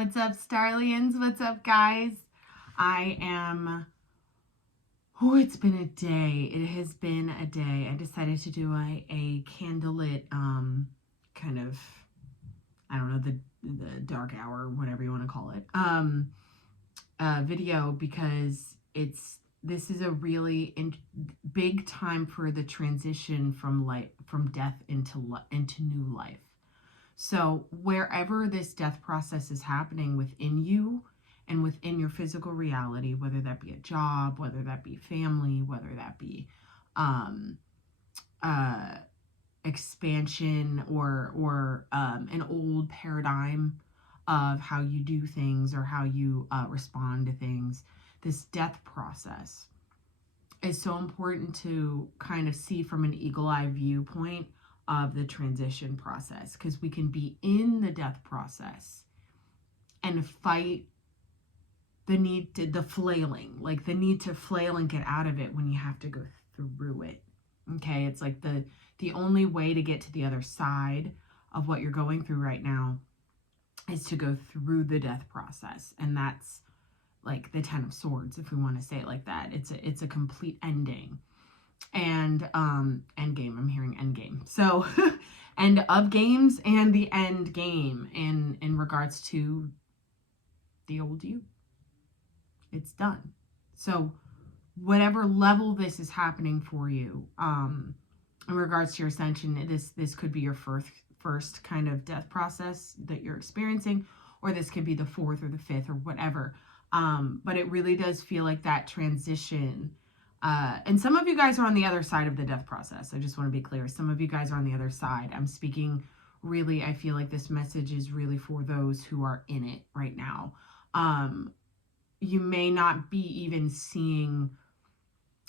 What's up, Starlians? What's up, guys? It's been a day. It has been a day. I decided to do a candlelit, kind of, I don't know, the dark hour, whatever you want to call it, video, because this is a really big time for the transition from death into new life. So wherever this death process is happening within you and within your physical reality, whether that be a job, whether that be family, whether that be expansion or an old paradigm of how you do things or how you respond to things, this death process is so important to kind of see from an eagle eye viewpoint of the transition process, because we can be in the death process and fight the flailing, like the need to flail and get out of it when you have to go through it. Okay, it's like the only way to get to the other side of what you're going through right now is to go through the death process, and that's like the 10 of Swords, if we want to say it like that. It's a complete ending. And end game, I'm hearing end game. So end of games and the end game in regards to the old you. It's done. So whatever level this is happening for you, in regards to your ascension, this could be your first kind of death process that you're experiencing, or this could be the fourth or the fifth or whatever. But it really does feel like that transition. And some of you guys are on the other side of the death process. I just want to be clear. Some of you guys are on the other side. I'm speaking really, I feel like this message is really for those who are in it right now. You may not be even seeing,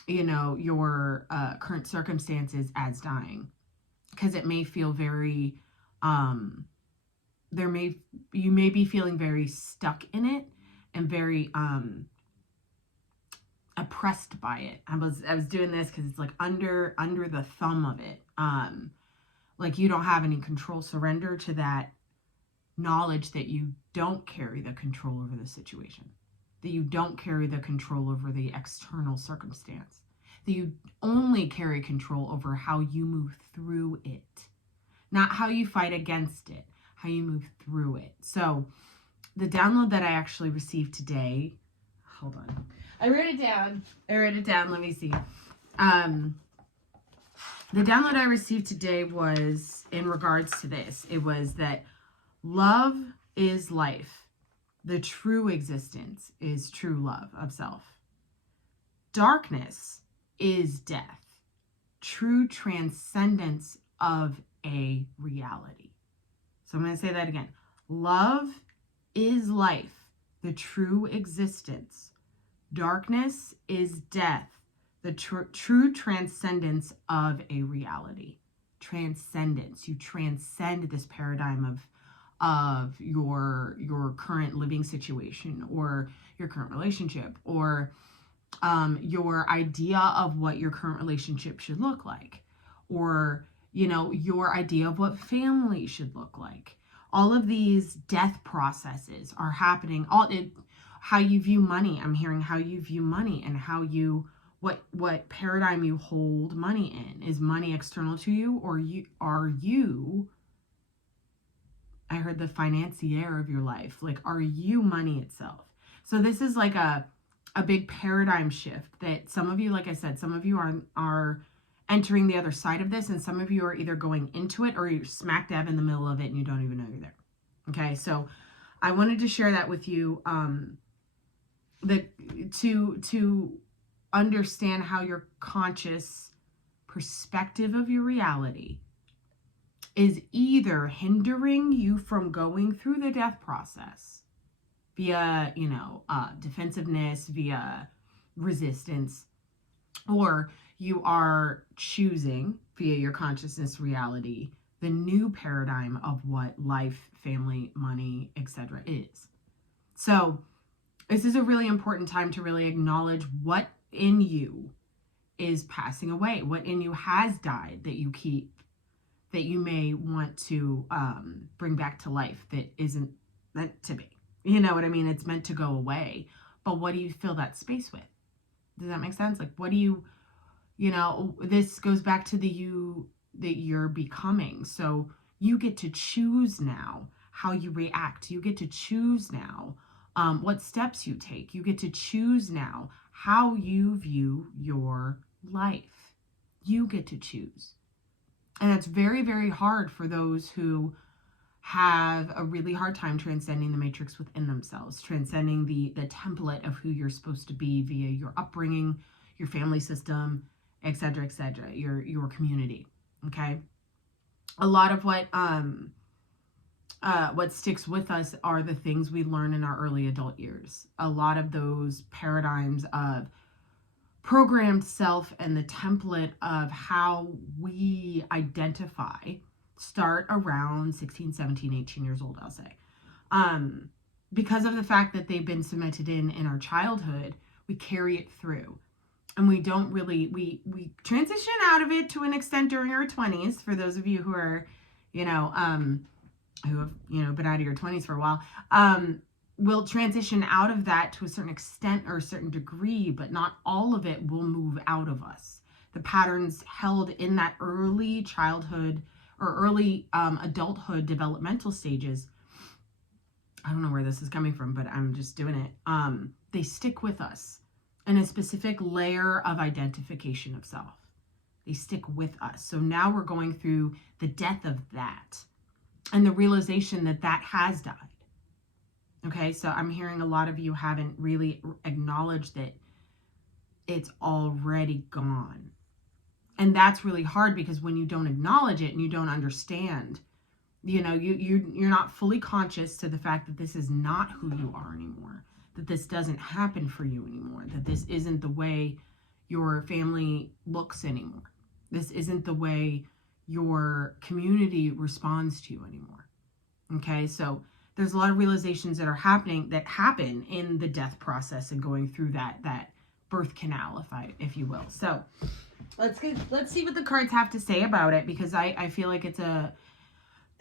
your current circumstances as dying, because it may feel very, you may be feeling very stuck in it and very, oppressed by it. I was doing this because it's like under the thumb of it. Like you don't have any control. Surrender to that knowledge that you don't carry the control over the situation, that you don't carry the control over the external circumstance, that you only carry control over how you move through it, not how you fight against it, how you move through it. So the download that I actually received today, hold on. I wrote it down. Let me see. The download I received today was in regards to this. It was that love is life. The true existence is true love of self. Darkness is death. True transcendence of a reality. So I'm going to say that again. Love is life. The true existence. Darkness is death, the true transcendence of a reality. Transcendence. You transcend this paradigm of your current living situation, or your current relationship, or your idea of what your current relationship should look like, or your idea of what family should look like. All of these death processes are happening. How you view money. I'm hearing how you view money and how what paradigm you hold money in. Is money external to you, or are you, I heard, the financier of your life? Like, are you money itself? So this is like a big paradigm shift that some of you, like I said, some of you are entering the other side of this, and some of you are either going into it or you're smack dab in the middle of it and you don't even know you're there. Okay, so I wanted to share that with you. To understand how your conscious perspective of your reality is either hindering you from going through the death process via, defensiveness, via resistance, or you are choosing via your consciousness reality the new paradigm of what life, family, money, etc. is. So this is a really important time to really acknowledge what in you is passing away, what in you has died that you keep, that you may want to bring back to life, that isn't meant to be. You know what I mean? It's meant to go away. But what do you fill that space with? Does that make sense? Like, what do you, this goes back to the you that you're becoming. So you get to choose now how you react. You get to choose now what steps you take. You get to choose now how you view your life. You get to choose. And it's very, very hard for those who have a really hard time transcending the matrix within themselves, transcending the template of who you're supposed to be via your upbringing, your family system, etc., etc., your community. Okay, a lot of what sticks with us are the things we learn in our early adult years. A lot of those paradigms of programmed self and the template of how we identify start around 16, 17, 18 years old, I'll say. Because of the fact that they've been cemented in our childhood, we carry it through. And we don't really, we transition out of it to an extent during our 20s. For those of you who are, who have, been out of your 20s for a while, we'll transition out of that to a certain extent or a certain degree, but not all of it will move out of us. The patterns held in that early childhood or early adulthood developmental stages, I don't know where this is coming from, but I'm just doing it. They stick with us in a specific layer of identification of self. They stick with us. So now we're going through the death of that and the realization that that has died. Okay, so I'm hearing a lot of you haven't really acknowledged that it's already gone. And that's really hard because when you don't acknowledge it and you don't understand, you're not fully conscious to the fact that this is not who you are anymore, that this doesn't happen for you anymore, that this isn't the way your family looks anymore. This isn't the way your community responds to you anymore. Okay, so there's a lot of realizations that happen in the death process and going through that birth canal, if you will. So let's see what the cards have to say about it, because I feel like it's a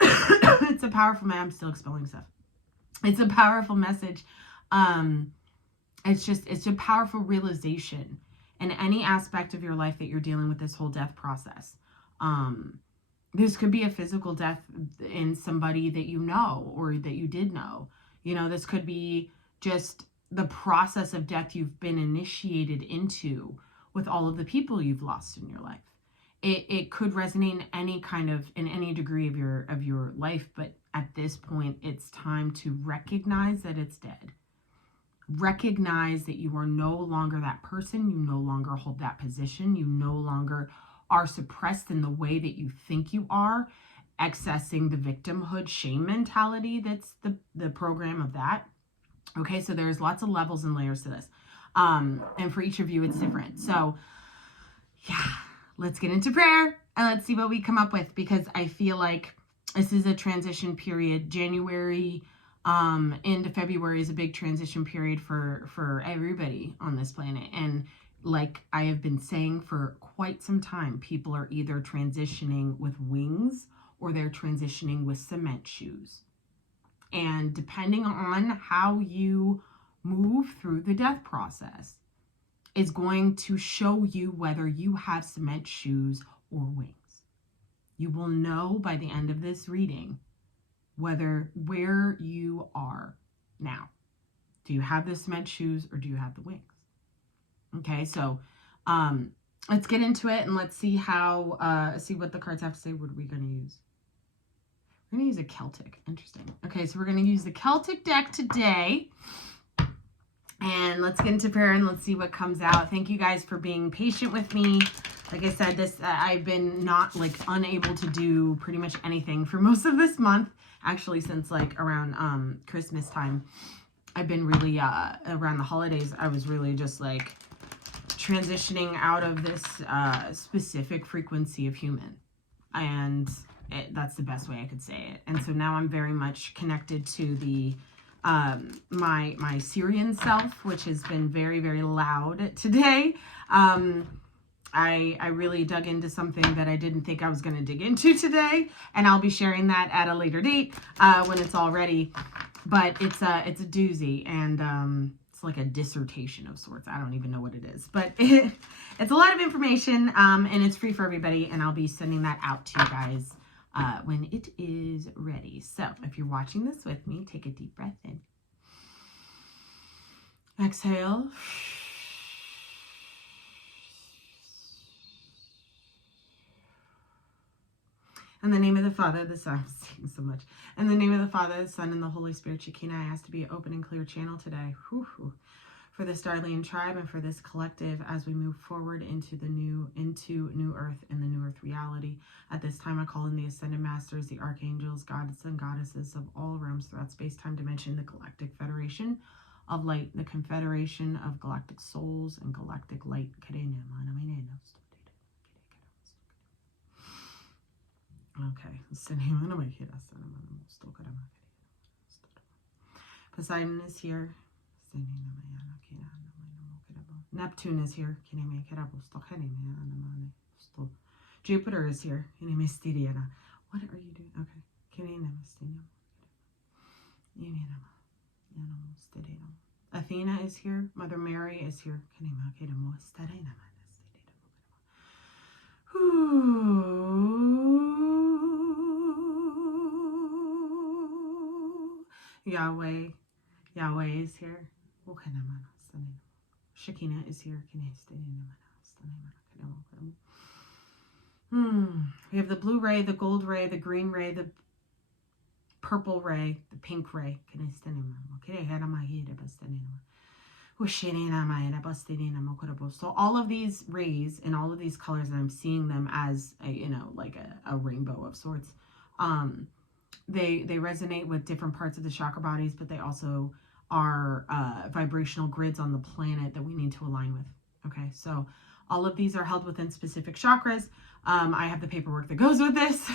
it's a powerful man. I'm still expelling stuff. It's a powerful message. It's a powerful realization in any aspect of your life that you're dealing with this whole death process. This could be a physical death in somebody that you know or that you did know. This could be just the process of death you've been initiated into with all of the people you've lost in your life. It could resonate in any degree of your life, but at this point, it's time to recognize that it's dead. Recognize that you are no longer that person. You no longer hold that position. You no longer are suppressed in the way that you think you are, accessing the victimhood shame mentality. That's the program of that. Okay, so there's lots of levels and layers to this. And for each of you, it's different. So, yeah, let's get into prayer and let's see what we come up with, because I feel like this is a transition period. January into February is a big transition period for everybody on this planet. And like I have been saying for quite some time, people are either transitioning with wings or they're transitioning with cement shoes. And depending on how you move through the death process is going to show you whether you have cement shoes or wings. You will know by the end of this reading where you are now. Do you have the cement shoes or do you have the wings? Okay, so let's get into it and let's see see what the cards have to say. What are we going to use? We're going to use a Celtic. Interesting. Okay, so we're going to use the Celtic deck today. And let's get into prayer and let's see what comes out. Thank you guys for being patient with me. Like I said, I've been unable to do pretty much anything for most of this month. Actually, since around Christmas time. I've been really, around the holidays, I was really just transitioning out of this specific frequency of human. And that's the best way I could say it. And so now I'm very much connected to the my Syrian self, which has been very, very loud today. I really dug into something that I didn't think I was going to dig into today, and I'll be sharing that at a later date when it's all ready. but it's a doozy, and it's like a dissertation of sorts. I don't even know what it is, but it's a lot of information, and it's free for everybody, and I'll be sending that out to you guys when it is ready. So if you're watching this with me, take a deep breath in. Exhale. In the name of the Father, the Son, I'm saying so much. In the name of the Father, the Son, and the Holy Spirit, Shekinah, I ask to be an open and clear channel today. For the Starlian tribe and for this collective as we move forward into new earth and the new earth reality. At this time, I call in the ascended masters, the archangels, gods and goddesses of all realms throughout space-time dimension, the galactic federation of light, the confederation of galactic souls and galactic light. Okay. Poseidon is here. Neptune is here. Jupiter is here. What are you doing? Okay. Athena is here. Mother Mary is here. Yahweh is here. Shekinah is here. We have the blue ray, the gold ray, the green ray, the purple ray, the pink ray. So all of these rays and all of these colors, and I'm seeing them as like a rainbow of sorts. They resonate with different parts of the chakra bodies, but they also are vibrational grids on the planet that we need to align with. Okay, so all of these are held within specific chakras. I have the paperwork that goes with this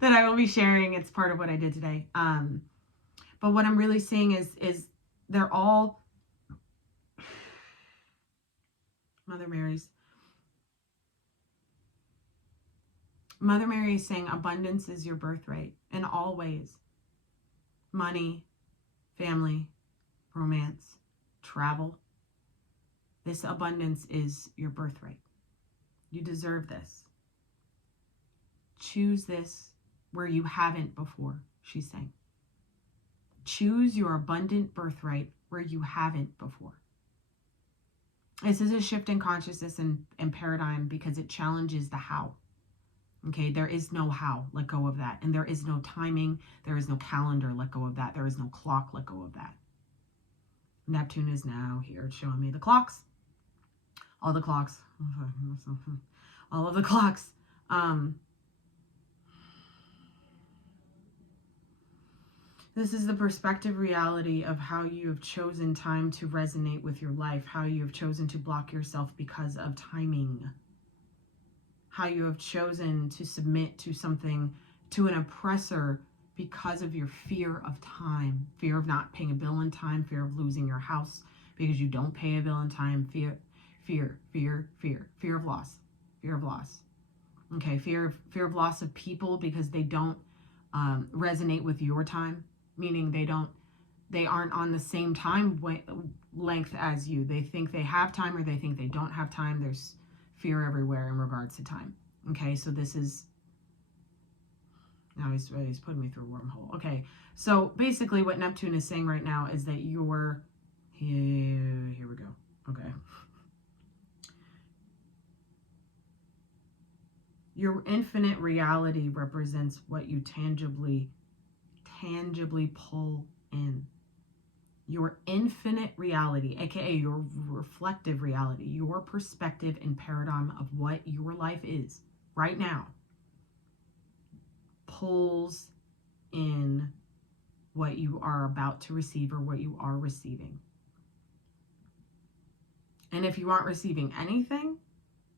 that I will be sharing. It's part of what I did today. But what I'm really seeing is they're all Mother Mary's. Mother Mary is saying abundance is your birthright in all ways. Money, family, romance, travel. This abundance is your birthright. You deserve this. Choose this where you haven't before, she's saying. Choose your abundant birthright where you haven't before. This is a shift in consciousness and paradigm because it challenges the how. Okay, there is no how, let go of that. And there is no timing, there is no calendar, let go of that. There is no clock, let go of that. Neptune is now here showing me the clocks. All the clocks. All of the clocks. This is the perspective reality of how you have chosen time to resonate with your life, how you have chosen to block yourself because of timing, how you have chosen to submit to something, to an oppressor because of your fear of time, fear of not paying a bill in time, fear of losing your house because you don't pay a bill in time, fear of loss. Okay, fear of loss of people because they don't resonate with your time, meaning they aren't on the same time length as you. They think they have time or they think they don't have time. There's fear everywhere in regards to time. Okay, so this is, now he's putting me through a wormhole. Okay, so basically what Neptune is saying right now is that you're, here we go. Okay. Your infinite reality represents what you tangibly pull in. Your infinite reality, aka your reflective reality, your perspective and paradigm of what your life is right now, pulls in what you are about to receive or what you are receiving. And if you aren't receiving anything,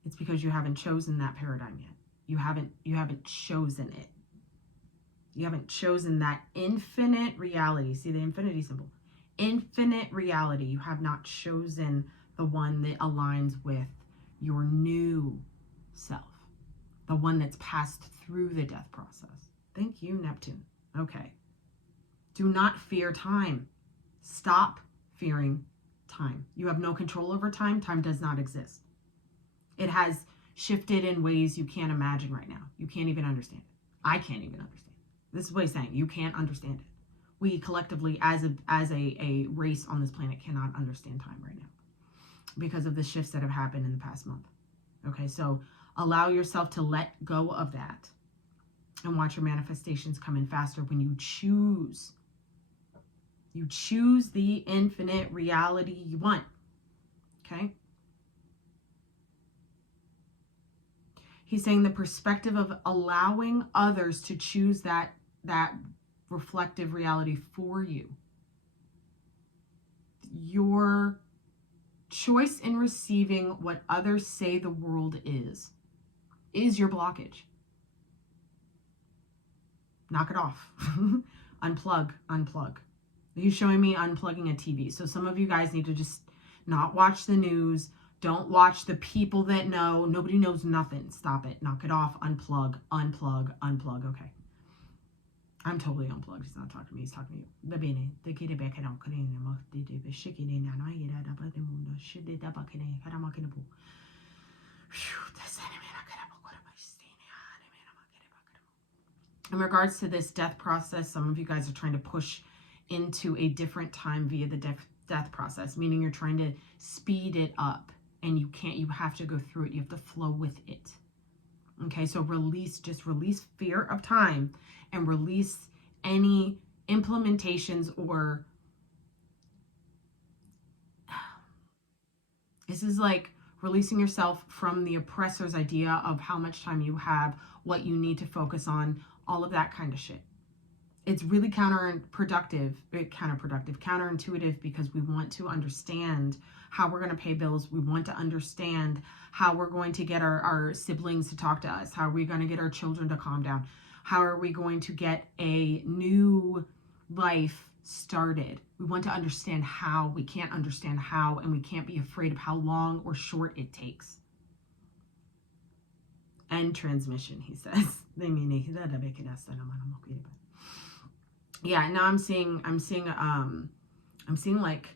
it's because you haven't chosen that paradigm yet. You haven't chosen it. You haven't chosen that infinite reality. See the infinity symbol? Infinite reality. You have not chosen the one that aligns with your new self. The one that's passed through the death process. Thank you, Neptune. Okay. Do not fear time. Stop fearing time. You have no control over time. Time does not exist. It has shifted in ways you can't imagine right now. You can't even understand it. I can't even understand it. This is what he's saying. You can't understand it. We collectively, as a race on this planet, cannot understand time right now because of the shifts that have happened in the past month. Okay, so allow yourself to let go of that and watch your manifestations come in faster when you choose. You choose the infinite reality you want. Okay? He's saying the perspective of allowing others to choose that reflective reality for you. Your choice in receiving what others say the world is your blockage. Knock it off. Unplug. He's showing me unplugging a TV. So some of you guys need to just not watch the news. Don't watch the people that know. Nobody knows nothing. Stop it. Knock it off. Unplug. Okay. I'm totally unplugged. He's not talking to me. He's talking to you. In regards to this death process, some of you guys are trying to push into a different time via the death process, meaning you're trying to speed it up, and you can't. You have to go through it. You have to flow with it. Okay, so just release fear of time and release any implementations or this is like releasing yourself from the oppressor's idea of how much time you have, what you need to focus on, all of that kind of shit. It's really counterintuitive because we want to understand how we're going to pay bills. We want to understand how we're going to get our siblings to talk to us. How are we going to get our children to calm down? How are we going to get a new life started? We want to understand how. We can't understand how, and we can't be afraid of how long or short it takes. End transmission, he says. Yeah, now I'm seeing like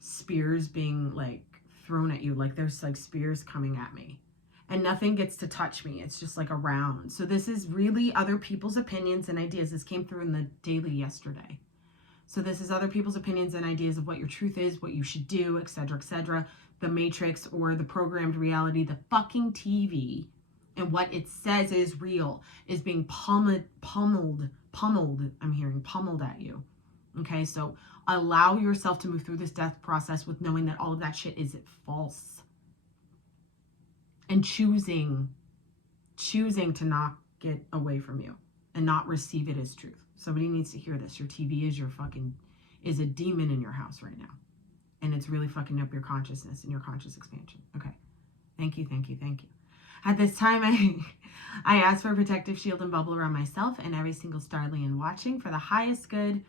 spears being like thrown at you, like there's like spears coming at me, and nothing gets to touch me. It's just like around. So this is really other people's opinions and ideas. This came through in the daily yesterday. So this is other people's opinions and ideas of what your truth is, what you should do, etc., etc. The matrix or the programmed reality, the fucking TV, and what it says is real is being pummeled. I'm hearing pummeled at you. Okay, so allow yourself to move through this death process with knowing that all of that shit is false, and choosing to knock it away from you and not receive it as truth. Somebody needs to hear this. Your TV is a demon in your house right now, and it's really fucking up your consciousness and your conscious expansion. Okay, thank you. At this time, I ask for a protective shield and bubble around myself and every single Starlian watching for the highest good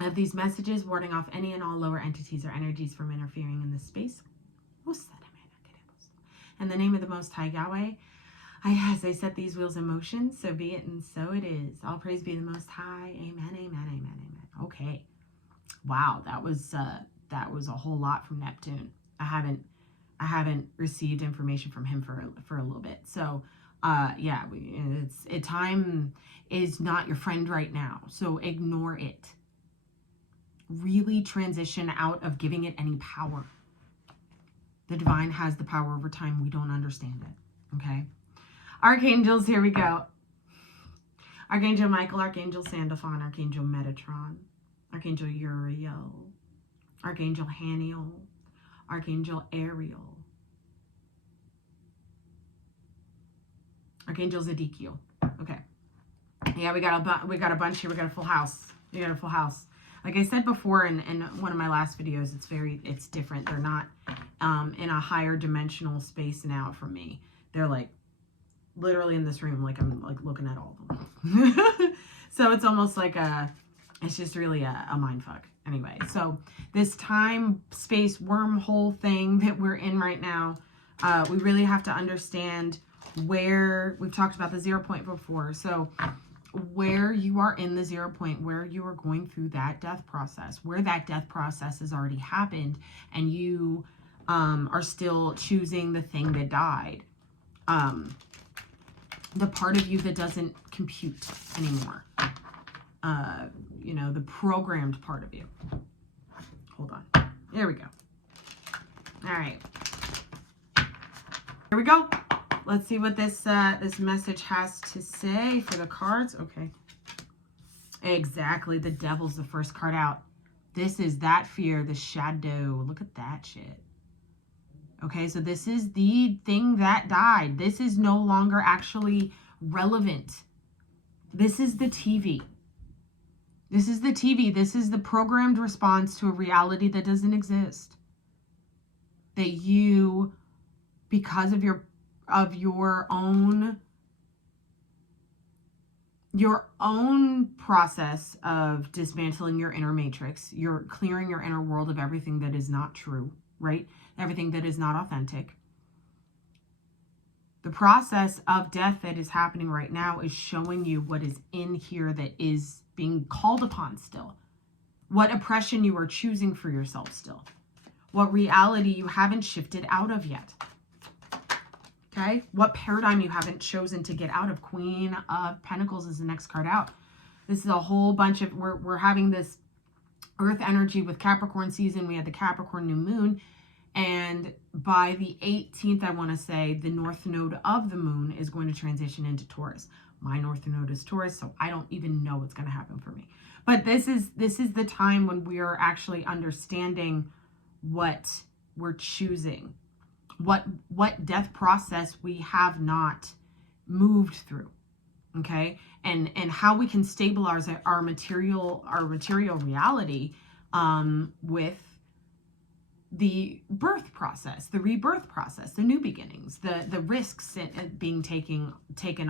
of these messages, warding off any and all lower entities or energies from interfering in this space. In the name of the Most High Yahweh, as I set these wheels in motion, so be it and so it is. All praise be the Most High. Amen. Okay. Wow, that was a whole lot from Neptune. I haven't received information from him for a little bit. So, time is not your friend right now. So ignore it. Really transition out of giving it any power. The divine has the power over time. We don't understand it. Okay. Archangels, here we go. Archangel Michael, Archangel Sandalphon, Archangel Metatron, Archangel Uriel, Archangel Haniel, Archangel Ariel, Archangel Zedekiel. Okay. Yeah, we got a bunch here. We got a full house. Like I said before in one of my last videos, it's different. They're not in a higher dimensional space now for me. They're like literally in this room, like I'm like looking at all of them. So it's almost like it's just really a mind fuck. Anyway, so this time space wormhole thing that we're in right now, we really have to understand where we've talked about the 0 point before. So where you are in the 0 point, where you are going through that death process, where that death process has already happened, and you are still choosing the thing that died. The part of you that doesn't compute anymore. You know, the programmed part of you. Hold on. There we go. All right. Here we go. Let's see what this this message has to say for the cards. Okay. Exactly. The devil's the first card out. This is that fear, the shadow. Look at that shit. Okay, so this is the thing that died. This is no longer actually relevant. This is the TV. This is the TV. This is the programmed response to a reality that doesn't exist. That you, because of your own process of dismantling your inner matrix, you're clearing your inner world of everything that is not true, right? Everything that is not authentic. The process of death that is happening right now is showing you what is in here that is being called upon still. What oppression you are choosing for yourself still. What reality you haven't shifted out of yet. Okay? What paradigm you haven't chosen to get out of. Queen of Pentacles is the next card out. This is a whole bunch of, we're having this earth energy with Capricorn season. We had the Capricorn new moon. And by the 18th, I want to say, the north node of the moon is going to transition into Taurus. My north node is Taurus, so I don't even know what's going to happen for me. But this is the time when we are actually understanding what we're choosing. What death process we have not moved through. Okay? And how we can stabilize our material reality with the birth process, the rebirth process, the new beginnings, the risks being taken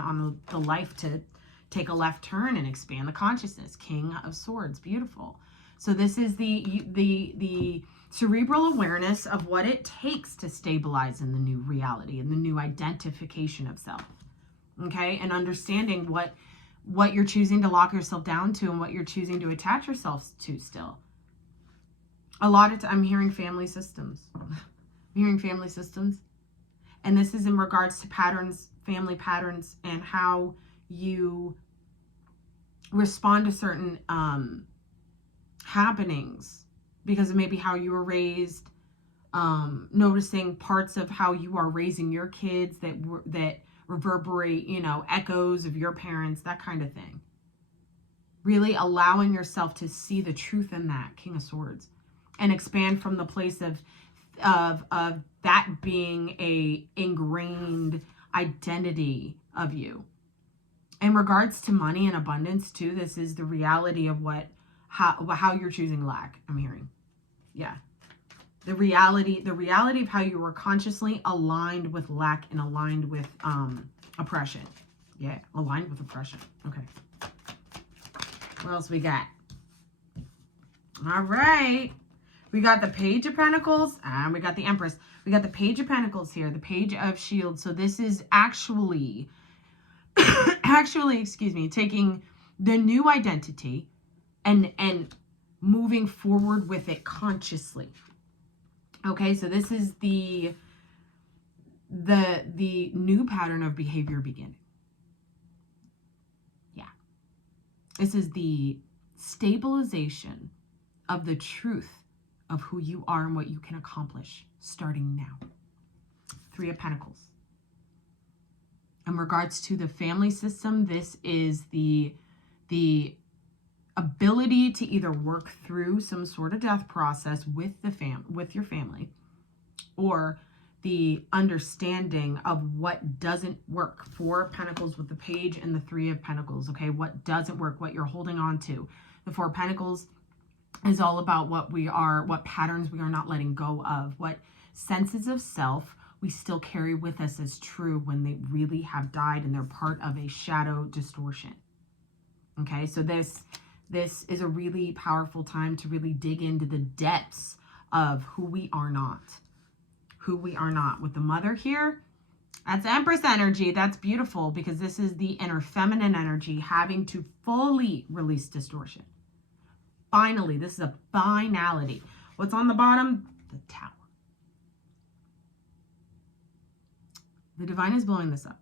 on the life to take a left turn and expand the consciousness. King of Swords, beautiful. So this is the cerebral awareness of what it takes to stabilize in the new reality and the new identification of self. Okay, and understanding what you're choosing to lock yourself down to and what you're choosing to attach yourself to still. A lot of I'm hearing family systems. I'm hearing family systems. And this is in regards to patterns, family patterns, and how you respond to certain happenings because of maybe how you were raised, noticing parts of how you are raising your kids that reverberate, you know, echoes of your parents, that kind of thing. Really allowing yourself to see the truth in that, King of Swords. And expand from the place of that being a ingrained identity of you. In regards to money and abundance too, this is the reality of how you're choosing lack. I'm hearing, yeah, the reality of how you were consciously aligned with lack and aligned with oppression. Yeah, aligned with oppression. Okay. What else we got? All right. We got the Page of Pentacles and we got the Empress. We got the Page of Pentacles here, the Page of Shields. So this is actually, excuse me, taking the new identity and moving forward with it consciously. Okay, so this is the new pattern of behavior beginning. Yeah. This is the stabilization of the truth of who you are and what you can accomplish starting now. Three of Pentacles. In regards to the family system, this is the ability to either work through some sort of death process with your family, or the understanding of what doesn't work. Four of Pentacles with the Page and the Three of Pentacles. Okay, what doesn't work, what you're holding on to. The Four of Pentacles is all about what patterns we are not letting go of, what senses of self we still carry with us as true when they really have died and they're part of a shadow distortion. Okay, so this is a really powerful time to really dig into the depths of who we are not. Who we are not. With the Mother here, That's Empress energy. That's beautiful because this is the inner feminine energy having to fully release distortion. Finally, this is a finality. What's on the bottom? The Tower. The divine is blowing this up.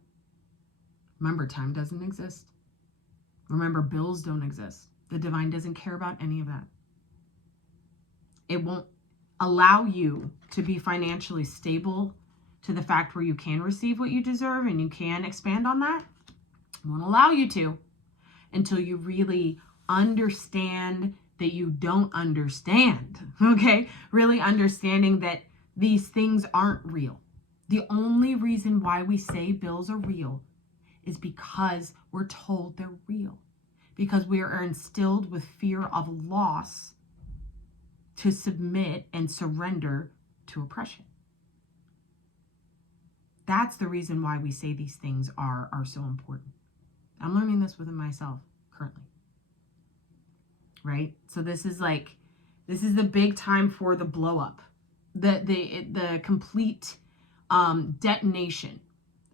Remember, time doesn't exist. Remember, bills don't exist. The divine doesn't care about any of that. It won't allow you to be financially stable to the fact where you can receive what you deserve and you can expand on that. It won't allow you to until you really understand that you don't understand, okay? Really understanding that these things aren't real. The only reason why we say bills are real is because we're told they're real. Because we are instilled with fear of loss to submit and surrender to oppression. That's the reason why we say these things are so important. I'm learning this within myself currently. Right? So this is the big time for the blow up. The complete detonation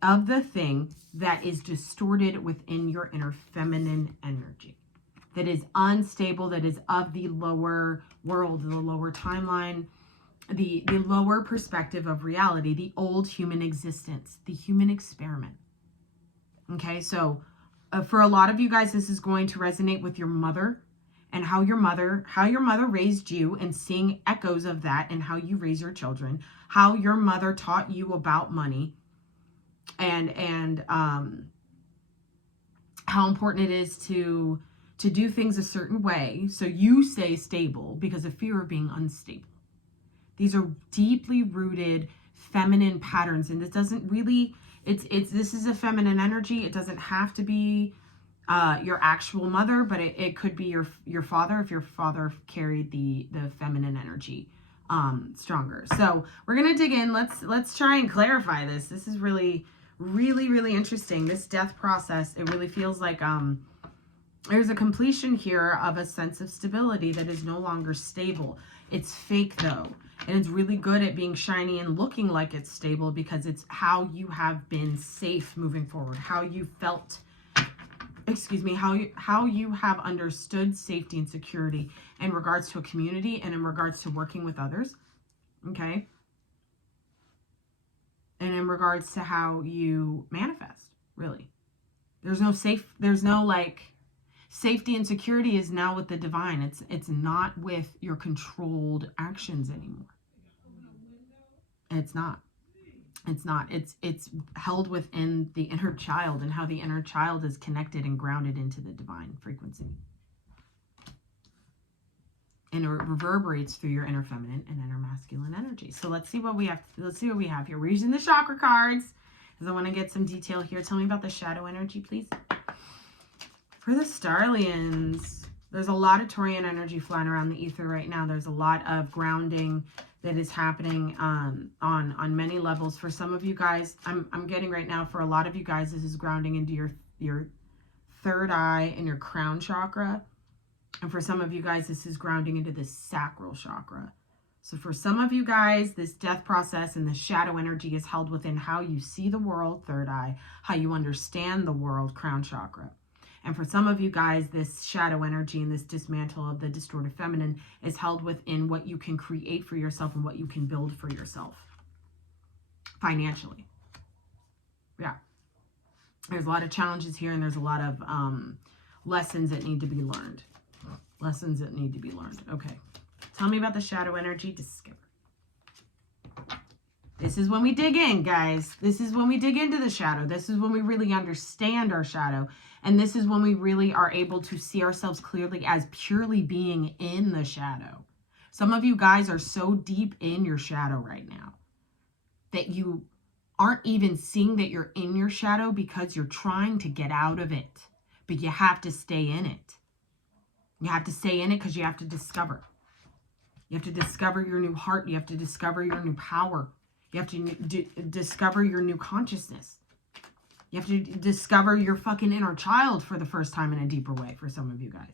of the thing that is distorted within your inner feminine energy, that is unstable, that is of the lower world, the lower timeline, the lower perspective of reality, the old human existence, the human experiment. Okay, so for a lot of you guys, this is going to resonate with your mother and how your mother raised you, and seeing echoes of that and how you raise your children, how your mother taught you about money, and how important it is to do things a certain way so you stay stable because of fear of being unstable. These are deeply rooted feminine patterns, and this doesn't really, this is a feminine energy. It doesn't have to be your actual mother, but it could be your father if your father carried the feminine energy stronger. So we're gonna dig in. Let's try and clarify this. This is really interesting. This death process, it really feels like there's a completion here of a sense of stability that is no longer stable. It's fake though, and it's really good at being shiny and looking like it's stable because it's how you have been safe moving forward, how you felt, how you have understood safety and security in regards to a community and in regards to working with others, okay? And in regards to how you manifest, really. There's no like, safety and security is now with the divine. It's not with your controlled actions anymore. It's not. It's held within the inner child and how the inner child is connected and grounded into the divine frequency. And it reverberates through your inner feminine and inner masculine energy. So let's see what we have here. We're using the chakra cards because I want to get some detail here. Tell me about the shadow energy, please. For the Starlians, there's a lot of Taurian energy flying around the ether right now. There's a lot of grounding that is happening on many levels. For some of you guys, I'm getting right now, for a lot of you guys, this is grounding into your third eye and your crown chakra. And for some of you guys, this is grounding into the sacral chakra. So for some of you guys, this death process and the shadow energy is held within how you see the world, third eye, how you understand the world, crown chakra. And for some of you guys, this shadow energy and this dismantle of the distorted feminine is held within what you can create for yourself and what you can build for yourself financially. Yeah. There's a lot of challenges here, and there's a lot of lessons that need to be learned. Lessons that need to be learned. Okay. Tell me about the shadow energy. Discover. This is when we dig in, guys. This is when we dig into the shadow. This is when we really understand our shadow. And this is when we really are able to see ourselves clearly as purely being in the shadow. Some of you guys are so deep in your shadow right now that you aren't even seeing that you're in your shadow because you're trying to get out of it. But you have to stay in it. You have to stay in it because you have to discover. You have to discover your new heart. You have to discover your new power. You have to discover your new consciousness. You have to discover your fucking inner child for the first time in a deeper way for some of you guys.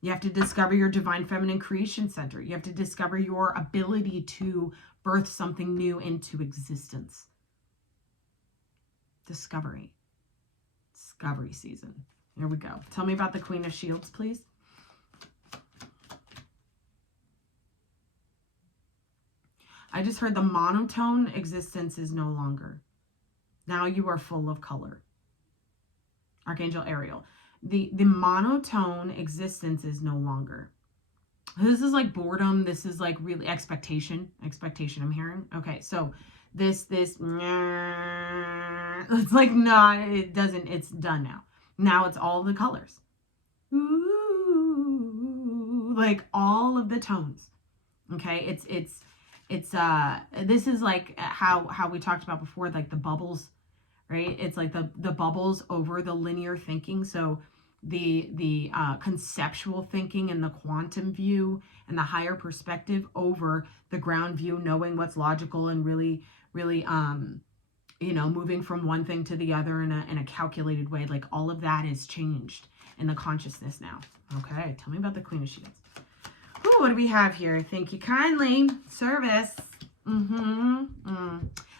You have to discover your divine feminine creation center. You have to discover your ability to birth something new into existence. Discovery season. Here we go. Tell me about the Queen of Shields, please. I just heard the monotone existence is no longer. Now you are full of color. Archangel Ariel. The monotone existence is no longer. This is like boredom. This is like really expectation. Expectation I'm hearing. Okay, so this, it's like not, it doesn't, it's done now. Now it's all the colors. Ooh, like all of the tones. Okay, it's this is like how we talked about before, like the bubbles, right? It's like the bubbles over the linear thinking. So the conceptual thinking and the quantum view and the higher perspective over the ground view, knowing what's logical and really you know, moving from one thing to the other in a calculated way. Like all of that is changed in the consciousness now. Okay, tell me about the Queen of Shields. Ooh, what do we have here? Thank you kindly. Service.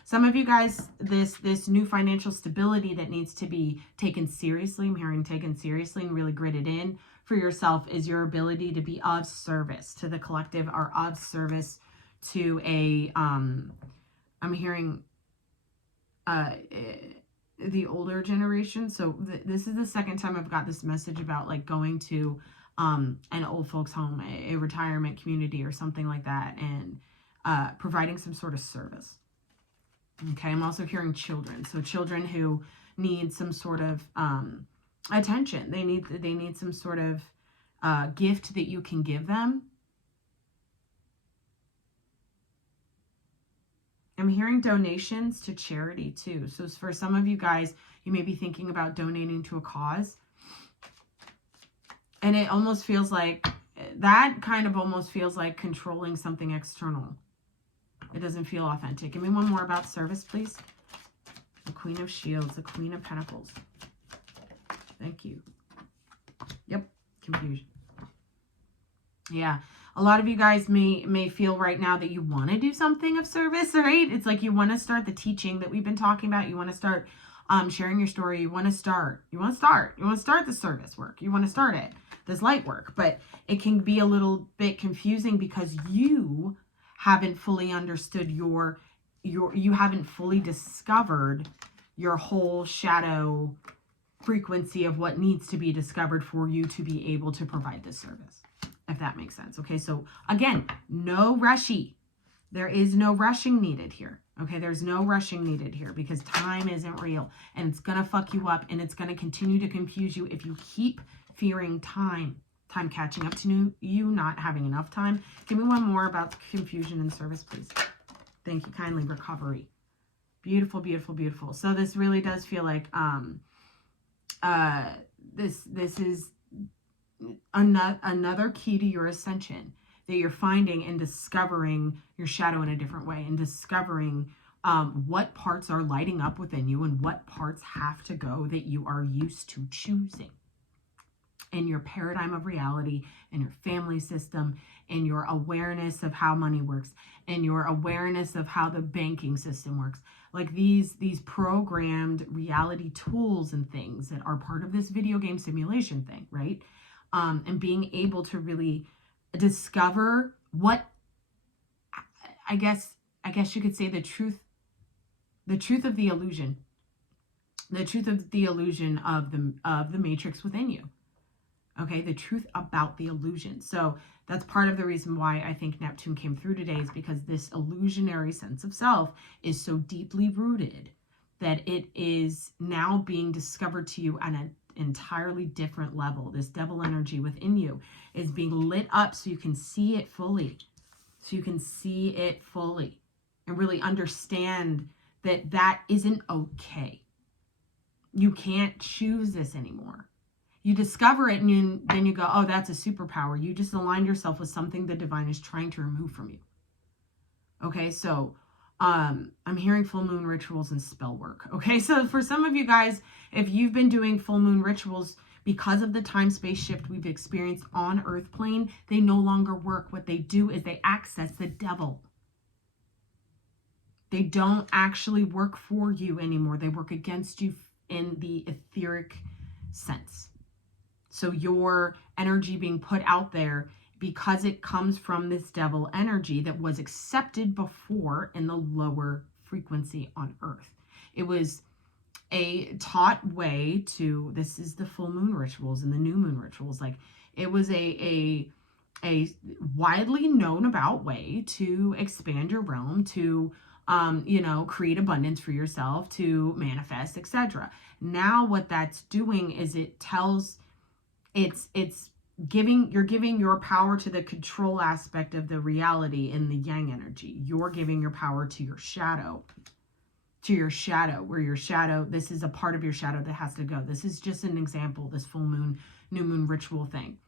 Some of you guys, this new financial stability that needs to be taken seriously, I'm hearing taken seriously and really gritted in for yourself, is your ability to be of service to the collective or of service to a, I'm hearing the older generation. So this is the second time I've got this message about like going to an old folks home, a retirement community or something like that, and providing some sort of service. Okay, I'm also hearing children. So children who need some sort of attention. They need some sort of gift that you can give them. I'm hearing donations to charity too. So for some of you guys, you may be thinking about donating to a cause. And it almost feels like, that kind of almost feels like controlling something external. It doesn't feel authentic. Give me one more about service, please. The Queen of Shields, the Queen of Pentacles. Thank you. Yep, confusion. Yeah, a lot of you guys may feel right now that you want to do something of service, right? It's like you want to start the teaching that we've been talking about. You want to start sharing your story. You want to start the service work. You want to start it, this light work. But it can be a little bit confusing because you haven't fully understood you haven't fully discovered your whole shadow frequency of what needs to be discovered for you to be able to provide this service, if that makes sense. Okay, so again, no rushy. There is no rushing needed here. Okay, there's no rushing needed here because time isn't real and it's going to fuck you up and it's going to continue to confuse you if you keep fearing time catching up to you, not having enough time. Give me one more about confusion and service, please. Thank you kindly. Recovery. Beautiful, beautiful, beautiful. So this really does feel like this is another key to your ascension that you're finding and discovering your shadow in a different way and discovering what parts are lighting up within you and what parts have to go that you are used to choosing in your paradigm of reality, in your family system, in your awareness of how money works, and your awareness of how the banking system works. Like these programmed reality tools and things that are part of this video game simulation thing, right? And being able to really discover what, I guess you could say the truth of the illusion, of the matrix within you. Okay, the truth about the illusion. So that's part of the reason why I think Neptune came through today, is because this illusionary sense of self is so deeply rooted that it is now being discovered to you at an entirely different level. This devil energy within you is being lit up so you can see it fully. So you can see it fully and really understand that that isn't okay. You can't choose this anymore. You discover it and then you go, oh, that's a superpower. You just aligned yourself with something the divine is trying to remove from you. Okay, so I'm hearing full moon rituals and spell work. Okay, so for some of you guys, if you've been doing full moon rituals, because of the time-space shift we've experienced on Earth plane, they no longer work. What they do is they access the devil. They don't actually work for you anymore. They work against you in the etheric sense. So your energy being put out there, because it comes from this devil energy that was accepted before in the lower frequency on Earth. It was a taught way to, this is the full moon rituals and the new moon rituals. Like, it was a widely known about way to expand your realm, to create abundance for yourself, to manifest, etc. Now what that's doing is it tells, it's you're giving your power to the control aspect of the reality in the yang energy. You're giving your power to your shadow, where your shadow, this is a part of your shadow that has to go. This is just an example. This full moon, new moon ritual thing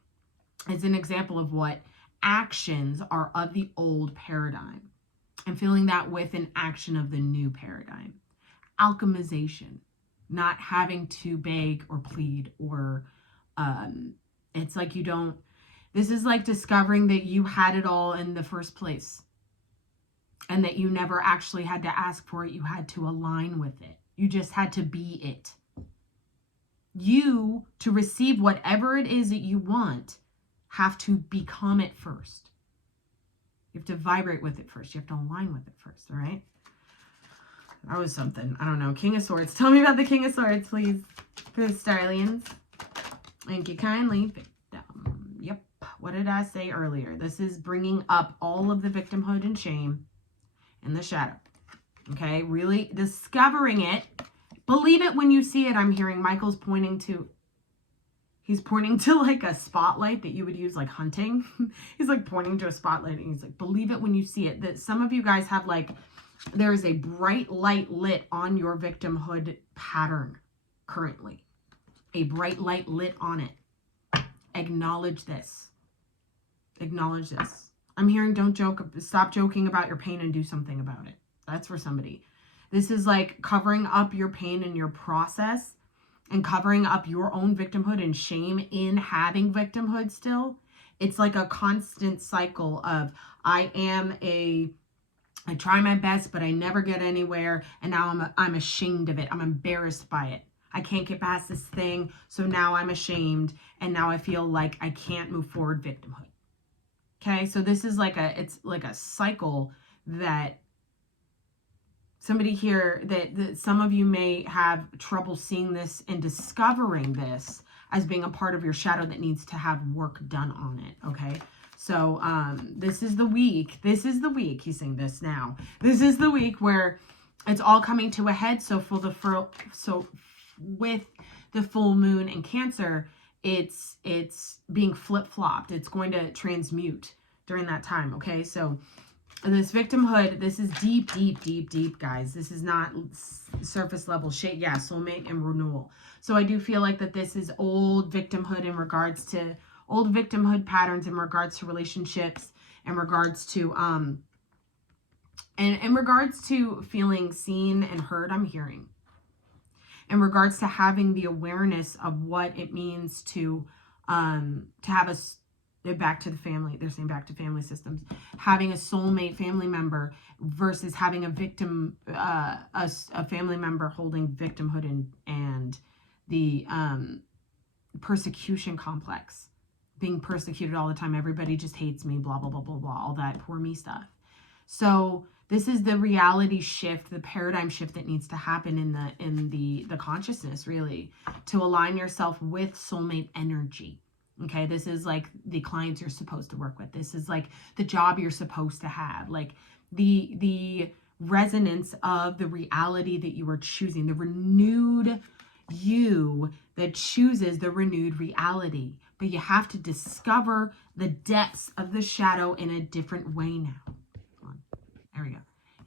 is an example of what actions are of the old paradigm, and filling that with an action of the new paradigm. Alchemization, not having to beg or plead, or it's like you don't, this is like discovering that you had it all in the first place, and that you never actually had to ask for it. You had to align with it. You just had to be it. You, to receive whatever it is that you want, have to become it first. You have to vibrate with it first. You have to align with it first, all right? That was something. I don't know. King of Swords. Tell me about the King of Swords, please. For the Starlians. Thank you kindly. Yep. What did I say earlier? This is bringing up all of the victimhood and shame in the shadow. Okay? Really discovering it. Believe it when you see it. I'm hearing Michael's pointing to, he's pointing to like a spotlight that you would use like hunting. He's like pointing to a spotlight and he's like, believe it when you see it. That some of you guys have like, there is a bright light lit on your victimhood pattern currently. A bright light lit on it. Acknowledge this. Acknowledge this. I'm hearing don't joke. Stop joking about your pain and do something about it. That's for somebody. This is like covering up your pain and your process, and covering up your own victimhood and shame in having victimhood still. It's like a constant cycle of, I try my best, but I never get anywhere. And now I'm ashamed of it. I'm embarrassed by it. I can't get past this thing. So now I'm ashamed. And now I feel like I can't move forward. Victimhood. Okay. So this is like it's like a cycle that somebody here, that some of you may have trouble seeing this and discovering this as being a part of your shadow that needs to have work done on it. Okay. So this is the week. This is the week. He's saying this now. This is the week where it's all coming to a head. So with the full moon in Cancer, it's being flip-flopped. It's going to transmute during that time. Okay. So this victimhood, this is deep, deep, deep, deep, guys. This is not surface level shit. Yeah. Soulmate and renewal. So I do feel like that this is old victimhood in regards to old victimhood patterns, in regards to relationships, in regards to and in regards to feeling seen and heard. I'm hearing in regards to having the awareness of what it means to have back to the family. They're saying back to family systems, having a soulmate family member versus having a victim, a family member holding victimhood and the persecution complex. Being persecuted all the time. Everybody just hates me, blah, blah, blah, blah, blah, all that poor me stuff. So this is the reality shift, the paradigm shift that needs to happen in the consciousness, really, to align yourself with soulmate energy. Okay, this is like the clients you're supposed to work with. This is like the job you're supposed to have. Like the resonance of the reality that you are choosing, the renewed you that chooses the renewed reality. But you have to discover the depths of the shadow in a different way now. Come on. There we go.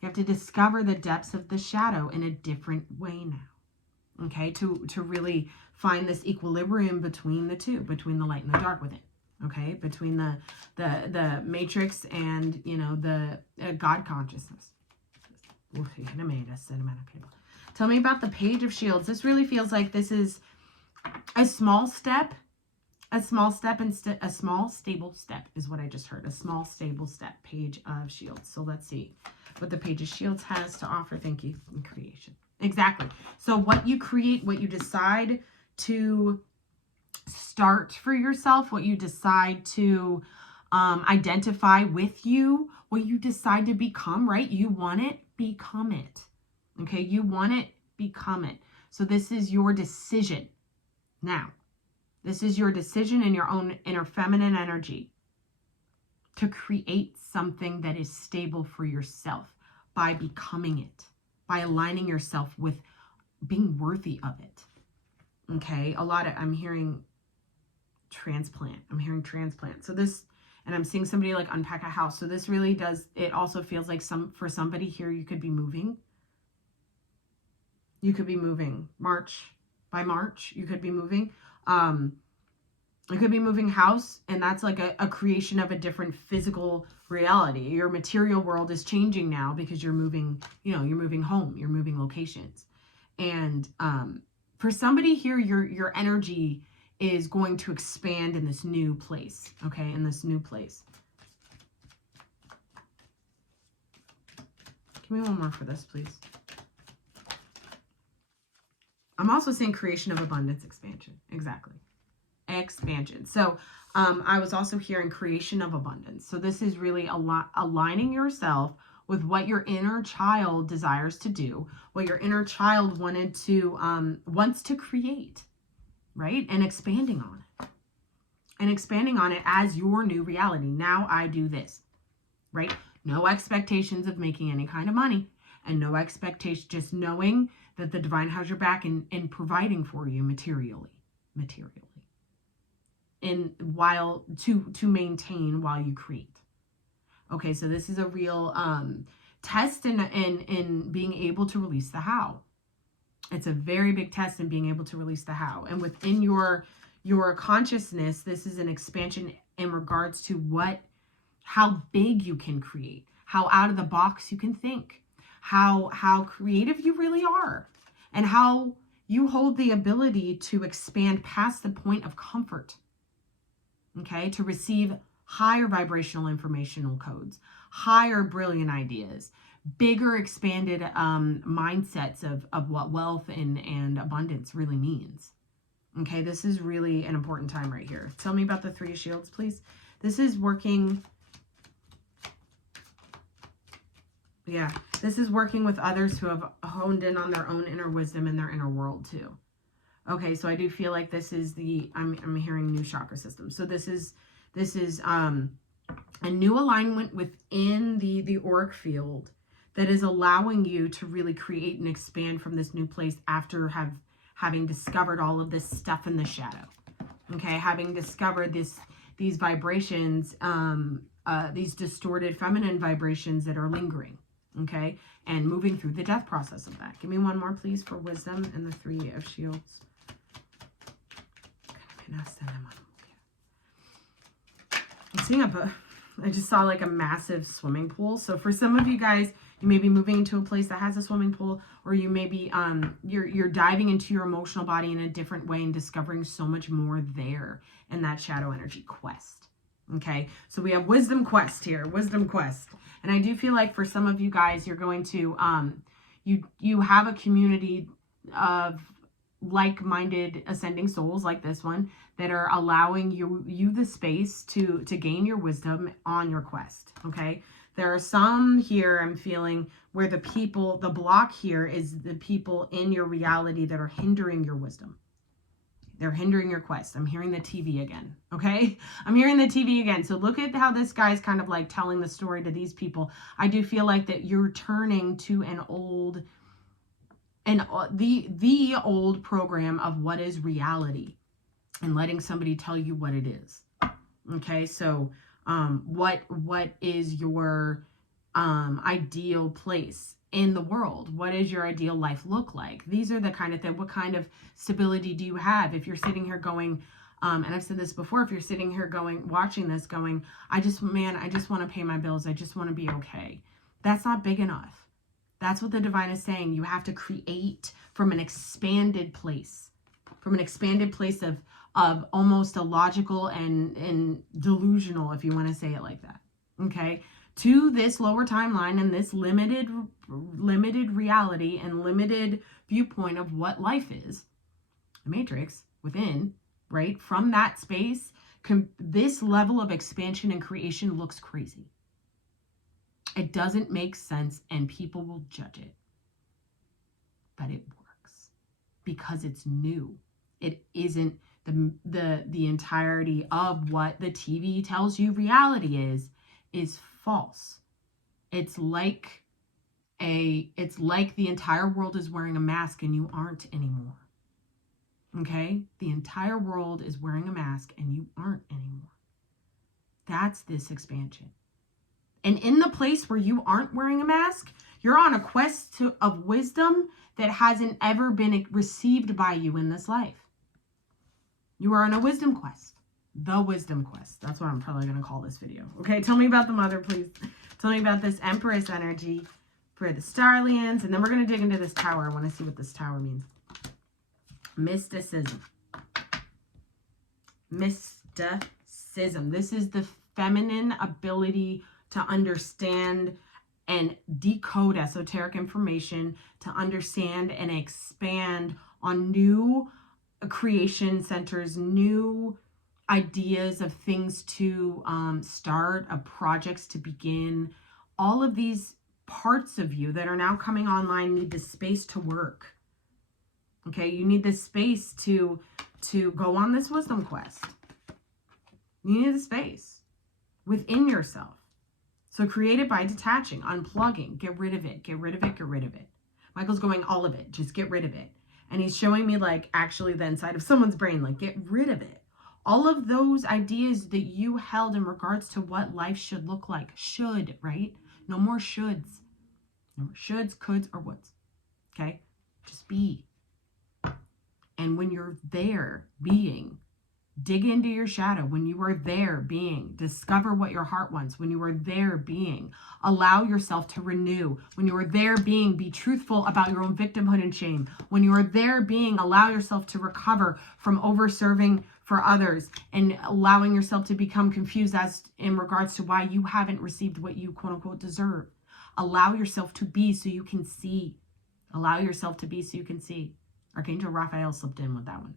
You have to discover the depths of the shadow in a different way now. Okay, to really find this equilibrium between the two, between the light and the dark with it. Okay, between the matrix and, you know, the God consciousness. Tell me about the Page of Shields. This really feels like this is a small step, A small step and a small stable step is what I just heard. A small stable step. Page of Shields. So let's see what the Page of Shields has to offer. Thank you. In creation. Exactly. So what you create, what you decide to start for yourself, what you decide to identify with you, what you decide to become, right? You want it, become it. Okay, you want it, become it. So this is your decision. Now, this is your decision in your own inner feminine energy to create something that is stable for yourself by becoming it, by aligning yourself with being worthy of it. Okay, I'm hearing transplant. I'm hearing transplant. So this, and I'm seeing somebody like unpack a house. So this really does, it also feels like for somebody here, you could be moving. You could be moving by March, you could be moving. It could be moving house, and that's like a creation of a different physical reality. Your material world is changing now because you're moving, you're moving home, you're moving locations. And for somebody here, your energy is going to expand in this new place, okay? In this new place. Give me one more for this, please. I'm also seeing creation of abundance, expansion. Exactly. Expansion. So I was also hearing creation of abundance. So this is really aligning yourself with what your inner child desires to do, what your inner child wants to create, right? And expanding on it. And expanding on it as your new reality. Now I do this, right? No expectations of making any kind of money, and no expectation, just knowing that the divine has your back and providing for you materially. And to maintain while you create. Okay, so this is a real test in being able to release the how. It's a very big test in being able to release the how. And within your consciousness, this is an expansion in regards to how big you can create, how out of the box you can think, how creative you really are, and how you hold the ability to expand past the point of comfort. Okay, to receive higher vibrational informational codes, higher brilliant ideas, bigger expanded mindsets of what wealth and abundance really means. Okay, this is really an important time right here. Tell me about the Three of Shields, please. This is working. Yeah, this is working with others who have honed in on their own inner wisdom and their inner world too. Okay, so I do feel like this is I'm hearing new chakra system. So this is a new alignment within the auric field that is allowing you to really create and expand from this new place after having discovered all of this stuff in the shadow. Okay, having discovered these vibrations, these distorted feminine vibrations that are lingering. Okay, and moving through the death process of that. Give me one more, please, for wisdom and the Three of Shields. I'm seeing I just saw like a massive swimming pool. So for some of you guys, you may be moving into a place that has a swimming pool, or you may be you're diving into your emotional body in a different way and discovering so much more there in that shadow energy quest. Okay, so we have wisdom quest here, wisdom quest. And I do feel like for some of you guys, you're going to you have a community of like-minded ascending souls like this one that are allowing you the space to gain your wisdom on your quest. Okay, there are some here I'm feeling where the block here is the people in your reality that are hindering your wisdom. They're hindering your quest. I'm hearing the TV again. Okay, I'm hearing the TV again. So look at how this guy's kind of like telling the story to these people. I do feel like that you're turning to the old program of what is reality and letting somebody tell you what it is. Okay, so what is your ideal place in the world? What does your ideal life look like? These are the kind of thing. What kind of stability do you have? If you're sitting here going, and I've said this before, if you're sitting here watching this going, I just want to pay my bills. I just want to be okay. That's not big enough. That's what the divine is saying. You have to create from an expanded place, of of almost illogical and delusional, if you want to say it like that. Okay? To this lower timeline and this limited reality and limited viewpoint of what life is, the matrix within, right? From that space, this level of expansion and creation looks crazy. It doesn't make sense and people will judge it. But it works because it's new. It isn't the entirety of what the TV tells you reality is false. It's like the entire world is wearing a mask and you aren't anymore. Okay? The entire world is wearing a mask and you aren't anymore. That's this expansion. And in the place where you aren't wearing a mask, you're on a quest of wisdom that hasn't ever been received by you in this life. You are on a wisdom quest. The wisdom quest. That's what I'm probably going to call this video. Okay, tell me about the mother, please. Tell me about this Empress energy for the Starlians. And then we're going to dig into this tower. I want to see what this tower means. Mysticism. Mysticism. This is the feminine ability to understand and decode esoteric information, to understand and expand on new creation centers, new ideas of things to start, of projects to begin. All of these parts of you that are now coming online need the space to work. Okay, you need this space to go on this wisdom quest. You need the space within yourself. So create it by detaching, unplugging, get rid of it, get rid of it, get rid of it. Michael's going all of it, just get rid of it. And he's showing me like actually the inside of someone's brain, like get rid of it. All of those ideas that you held in regards to what life should look like. Should, right? No more shoulds. No more shoulds, coulds, or woulds. Okay? Just be. And when you're there being, dig into your shadow. When you are there being, discover what your heart wants. When you are there being, allow yourself to renew. When you are there being, be truthful about your own victimhood and shame. When you are there being, allow yourself to recover from over-serving for others and allowing yourself to become confused as in regards to why you haven't received what you quote unquote deserve. Allow yourself to be so you can see. Allow yourself to be so you can see. Archangel Raphael slipped in with that one.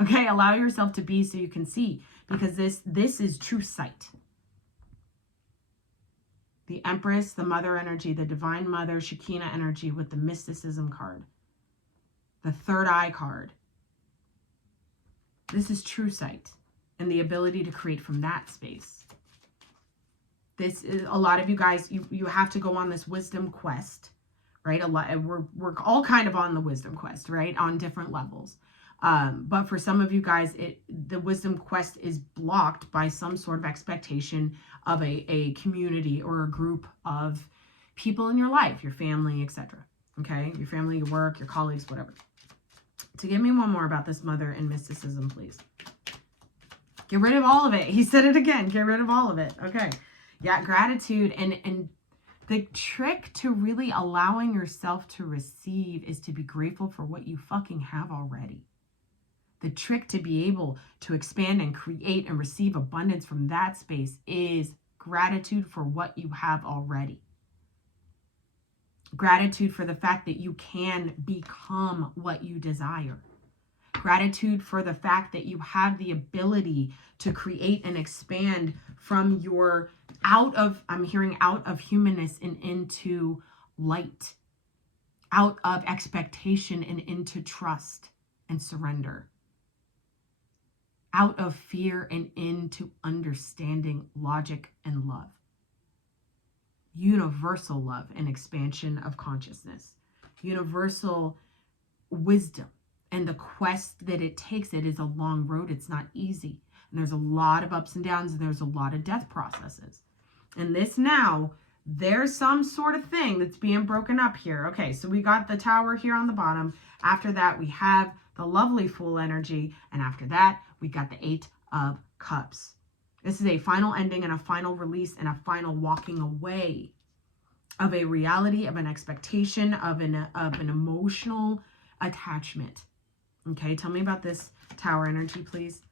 Okay, allow yourself to be so you can see, because this is true sight. The Empress, the Mother energy, the Divine Mother, Shekinah energy with the Mysticism card. The Third Eye card. This is true sight and the ability to create from that space. This is a lot of you guys, you have to go on this wisdom quest, right? We're all kind of on the wisdom quest, right? On different levels. But for some of you guys, the wisdom quest is blocked by some sort of expectation of a community or a group of people in your life, your family, etc. Okay? Your family, your work, your colleagues, whatever. To give me one more about this mother and mysticism, please. Get rid of all of it. He said it again. Get rid of all of it. Okay. Yeah, gratitude. And the trick to really allowing yourself to receive is to be grateful for what you fucking have already. The trick to be able to expand and create and receive abundance from that space is gratitude for what you have already. Gratitude for the fact that you can become what you desire. Gratitude for the fact that you have the ability to create and expand from your I'm hearing out of humanness and into light. Out of expectation and into trust and surrender. Out of fear and into understanding, logic, and love. Universal love and expansion of consciousness. Universal wisdom. And the quest that it takes, it is a long road. It's not easy. And there's a lot of ups and downs. And there's a lot of death processes. And this now, there's some sort of thing that's being broken up here. Okay, so we got the Tower here on the bottom. After that, we have the lovely Fool energy. And after that, we got the Eight of Cups. This is a final ending and a final release and a final walking away of a reality, of an expectation, of an emotional attachment. Okay, tell me about this Tower energy, please.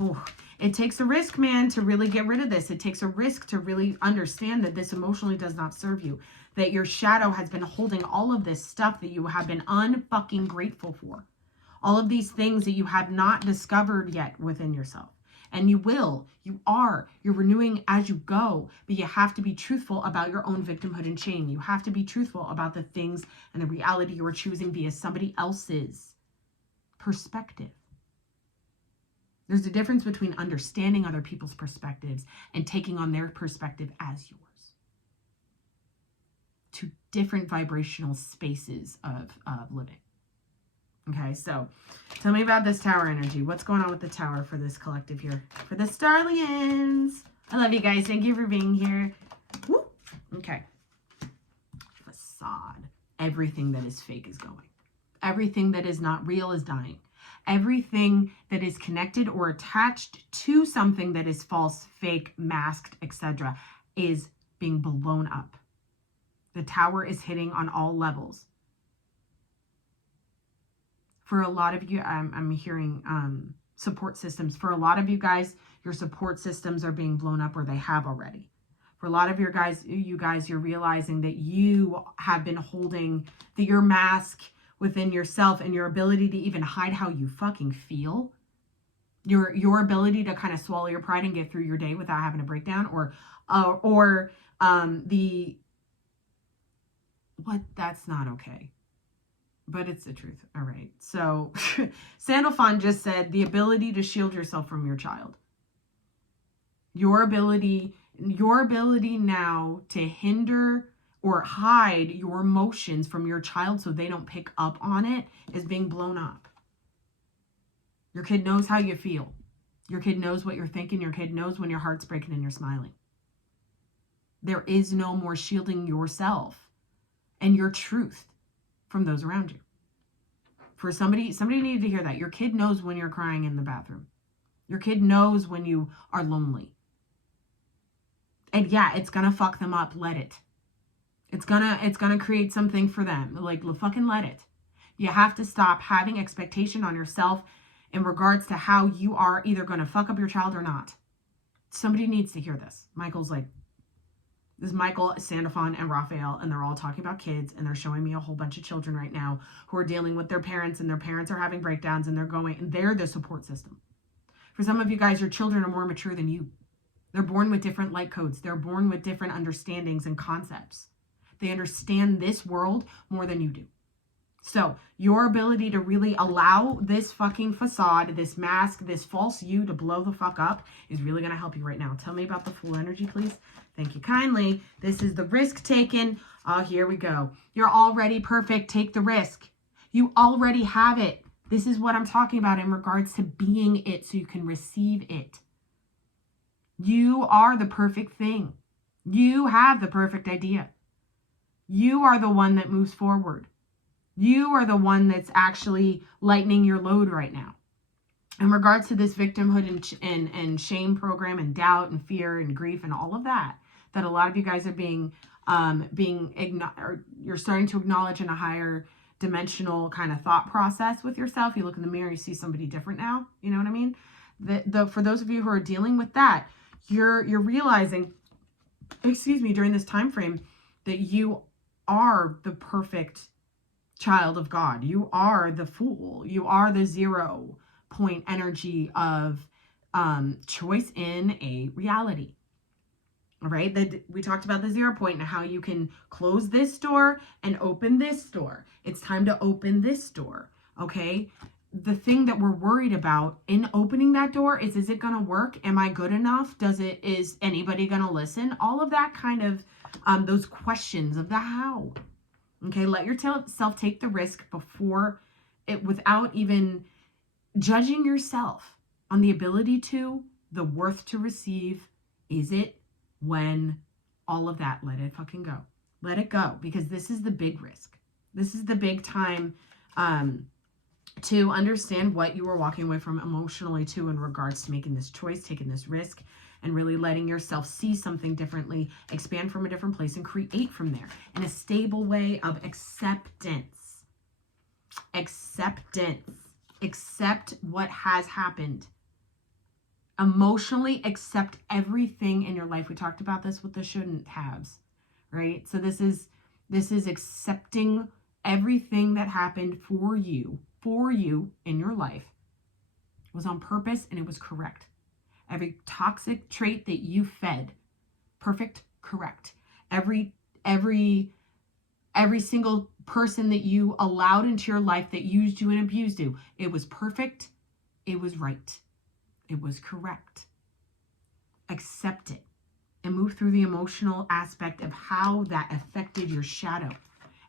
Oh, it takes a risk, man, to really get rid of this. It takes a risk to really understand that this emotionally does not serve you. That your shadow has been holding all of this stuff that you have been unfucking grateful for. All of these things that you have not discovered yet within yourself. And you will. You are. You're renewing as you go. But you have to be truthful about your own victimhood and shame. You have to be truthful about the things and the reality you are choosing via somebody else's perspective. There's a difference between understanding other people's perspectives and taking on their perspective as yours. Two different vibrational spaces of living. Okay, so tell me about this tower energy. What's going on with the tower for this collective here? For the Starlians. I love you guys. Thank you for being here. Woo. Okay. Facade. Everything that is fake is going. Everything that is not real is dying. Everything that is connected or attached to something that is false, fake, masked, etc. is being blown up. The tower is hitting on all levels. For a lot of you, I'm hearing support systems. For a lot of you guys, your support systems are being blown up, or they have already. For a lot of you guys, you're realizing that you have been holding your mask within yourself, and your ability to even hide how you fucking feel. Your ability to kind of swallow your pride and get through your day without having a breakdown, that's not okay. But it's the truth. All right. So Sandalphon just said the ability to shield yourself from your child. Your ability now to hinder or hide your emotions from your child so they don't pick up on it is being blown up. Your kid knows how you feel. Your kid knows what you're thinking. Your kid knows when your heart's breaking and you're smiling. There is no more shielding yourself and your truth from those around you. For somebody needed to hear that. Your kid knows when you're crying in the bathroom. Your kid knows when you are lonely. And yeah, it's gonna fuck them up. Let it. It's gonna create something for them. Like, fucking let it. You have to stop having expectation on yourself in regards to how you are either gonna fuck up your child or not. Somebody needs to hear this. Michael's like, this is Michael, Sandalphon, and Raphael, and they're all talking about kids, and they're showing me a whole bunch of children right now who are dealing with their parents, and their parents are having breakdowns, and they're the support system. For some of you guys, your children are more mature than you. They're born with different light codes. They're born with different understandings and concepts. They understand this world more than you do. So your ability to really allow this fucking facade, this mask, this false you to blow the fuck up is really going to help you right now. Tell me about the Fool energy, please. Thank you kindly. This is the risk taken. Oh, here we go. You're already perfect. Take the risk. You already have it. This is what I'm talking about in regards to being it so you can receive it. You are the perfect thing. You have the perfect idea. You are the one that moves forward. You are the one that's actually lightening your load right now. In regards to this victimhood and shame program and doubt and fear and grief and all of that a lot of you guys are you're starting to acknowledge in a higher dimensional kind of thought process with yourself. You look in the mirror, you see somebody different now. You know what I mean? For those of you who are dealing with that, you're realizing, during this time frame, that you are the perfect child of God. You are the Fool. You are the 0 point energy of choice in a reality. All right, we talked about the 0 point and how you can close this door and open this door. It's time to open this door. Okay, the thing that we're worried about in opening that door is it going to work? Am I good enough? Is anybody going to listen? All of that kind of those questions of the how. Okay, let yourself take the risk without even judging yourself on the ability to, the worth to receive. Is it? When all of that, let it fucking go. Let it go, because this is the big risk. This is the big time to understand what you are walking away from emotionally too in regards to making this choice, taking this risk, and really letting yourself see something differently, expand from a different place, and create from there in a stable way of acceptance. Acceptance. Accept what has happened. Emotionally accept everything in your life. We talked about this with the shouldn't haves, right? So this is accepting everything that happened for you in your life was on purpose and it was correct. Every toxic trait that you fed, perfect, correct. Every single person that you allowed into your life that used you and abused you, it was perfect, it was right, it was correct. Accept it and move through the emotional aspect of how that affected your shadow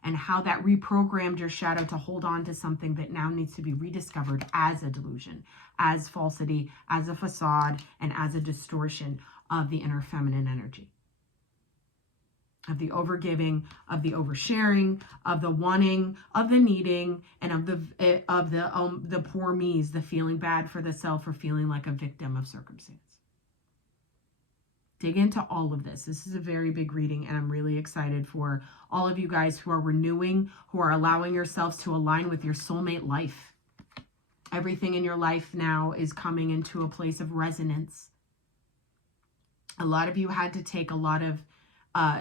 and how that reprogrammed your shadow to hold on to something that now needs to be rediscovered as a delusion, as falsity, as a facade, and as a distortion of the inner feminine energy. Of the overgiving, of the oversharing, of the wanting, of the needing, and of the poor me's, the feeling bad for the self or feeling like a victim of circumstance. Dig into all of this. This is a very big reading, and I'm really excited for all of you guys who are renewing, who are allowing yourselves to align with your soulmate life. Everything in your life now is coming into a place of resonance. A lot of you had to take a lot of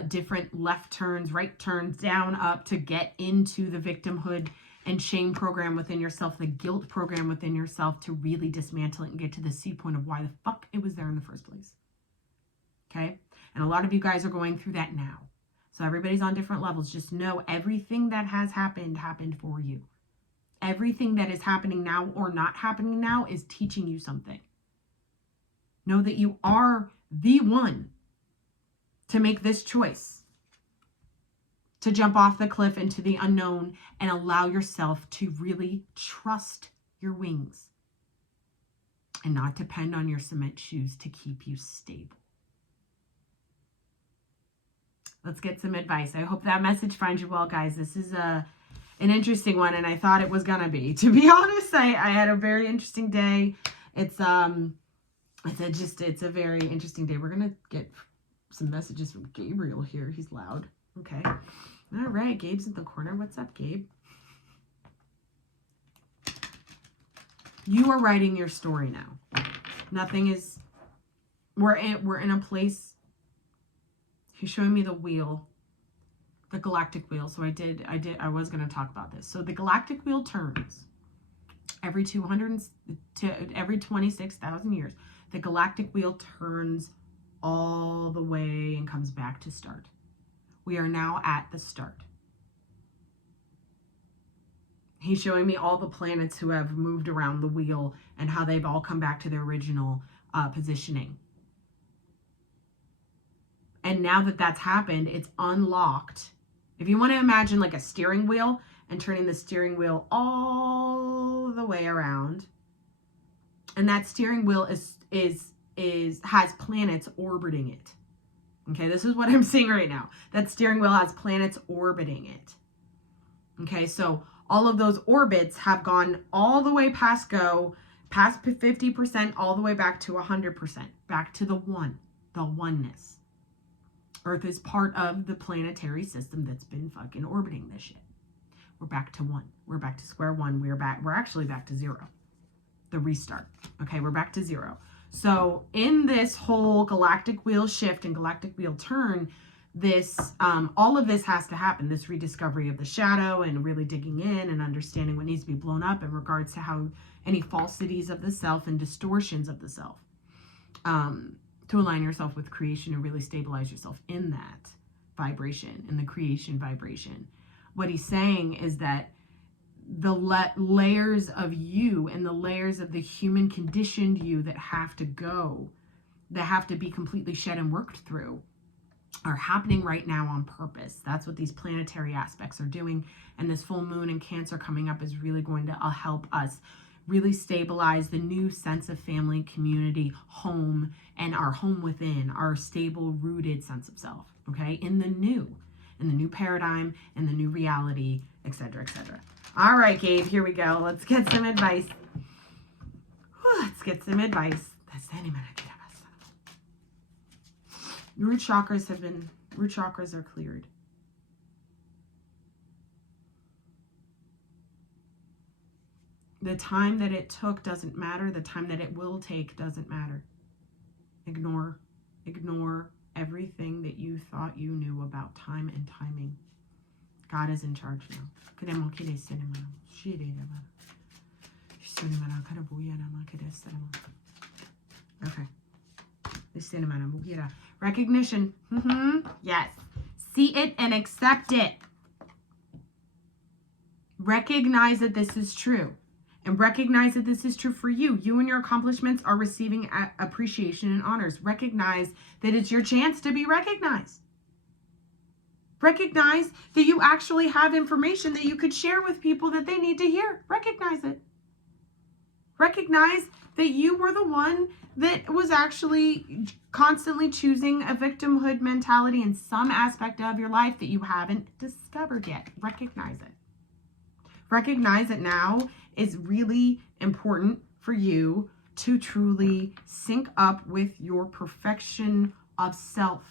different left turns, right turns, down, up to get into the victimhood and shame program within yourself, the guilt program within yourself, to really dismantle it and get to the seed point of why the fuck it was there in the first place. Okay? And a lot of you guys are going through that now. So everybody's on different levels. Just know everything that has happened for you. Everything that is happening now or not happening now is teaching you something. Know that you are the one to make this choice, to jump off the cliff into the unknown and allow yourself to really trust your wings and not depend on your cement shoes to keep you stable. Let's get some advice. I hope that message finds you well, guys. This is an interesting one, and I thought it was gonna be. To be honest, I had a very interesting day. It's a very interesting day. We're gonna get some messages from Gabriel here. He's loud. Okay. All right. Gabe's in the corner. What's up, Gabe? You are writing your story now. Nothing is, we're in a place. He's showing me the wheel, the galactic wheel. So I was going to talk about this. So the galactic wheel turns every 26,000 years. The galactic wheel turns all the way and comes back to start. We are now at the start. He's showing me all the planets who have moved around the wheel and how they've all come back to their original positioning. And now that that's happened, it's unlocked. If you want to imagine like a steering wheel and turning the steering wheel all the way around, and that steering wheel has planets orbiting it. Okay, this is what I'm seeing right now. That steering wheel has planets orbiting it. Okay, so all of those orbits have gone all the way past 50%, all the way back to 100%, back to the oneness. Earth is part of the planetary system that's been fucking orbiting this shit. We're back to one. We're back to square one. We're actually back to zero. The restart. Okay, we're back to zero. So in this whole galactic wheel shift and galactic wheel turn, this all of this has to happen. This rediscovery of the shadow and really digging in and understanding what needs to be blown up in regards to how any falsities of the self and distortions of the self, to align yourself with creation and really stabilize yourself in that vibration, in the creation vibration. What he's saying is that the layers of you and the layers of the human conditioned you that have to go, that have to be completely shed and worked through, are happening right now on purpose. That's what these planetary aspects are doing. And this full moon in Cancer coming up is really going to help us really stabilize the new sense of family, community, home, and our home within, our stable, rooted sense of self, okay? In the new paradigm, in the new reality, etc., etc. All right, Gabe, here we go. Let's get some advice. Let's get some advice. Root chakras are cleared. The time that it took doesn't matter. The time that it will take doesn't matter. Ignore everything that you thought you knew about time and timing. God is in charge now. Okay. Recognition. Yes. See it and accept it. Recognize that this is true. And recognize that this is true for you. You and your accomplishments are receiving appreciation and honors. Recognize that it's your chance to be recognized. Recognize that you actually have information that you could share with people that they need to hear. Recognize it. Recognize that you were the one that was actually constantly choosing a victimhood mentality in some aspect of your life that you haven't discovered yet. Recognize it. Recognize that now is really important for you to truly sync up with your perfection of self.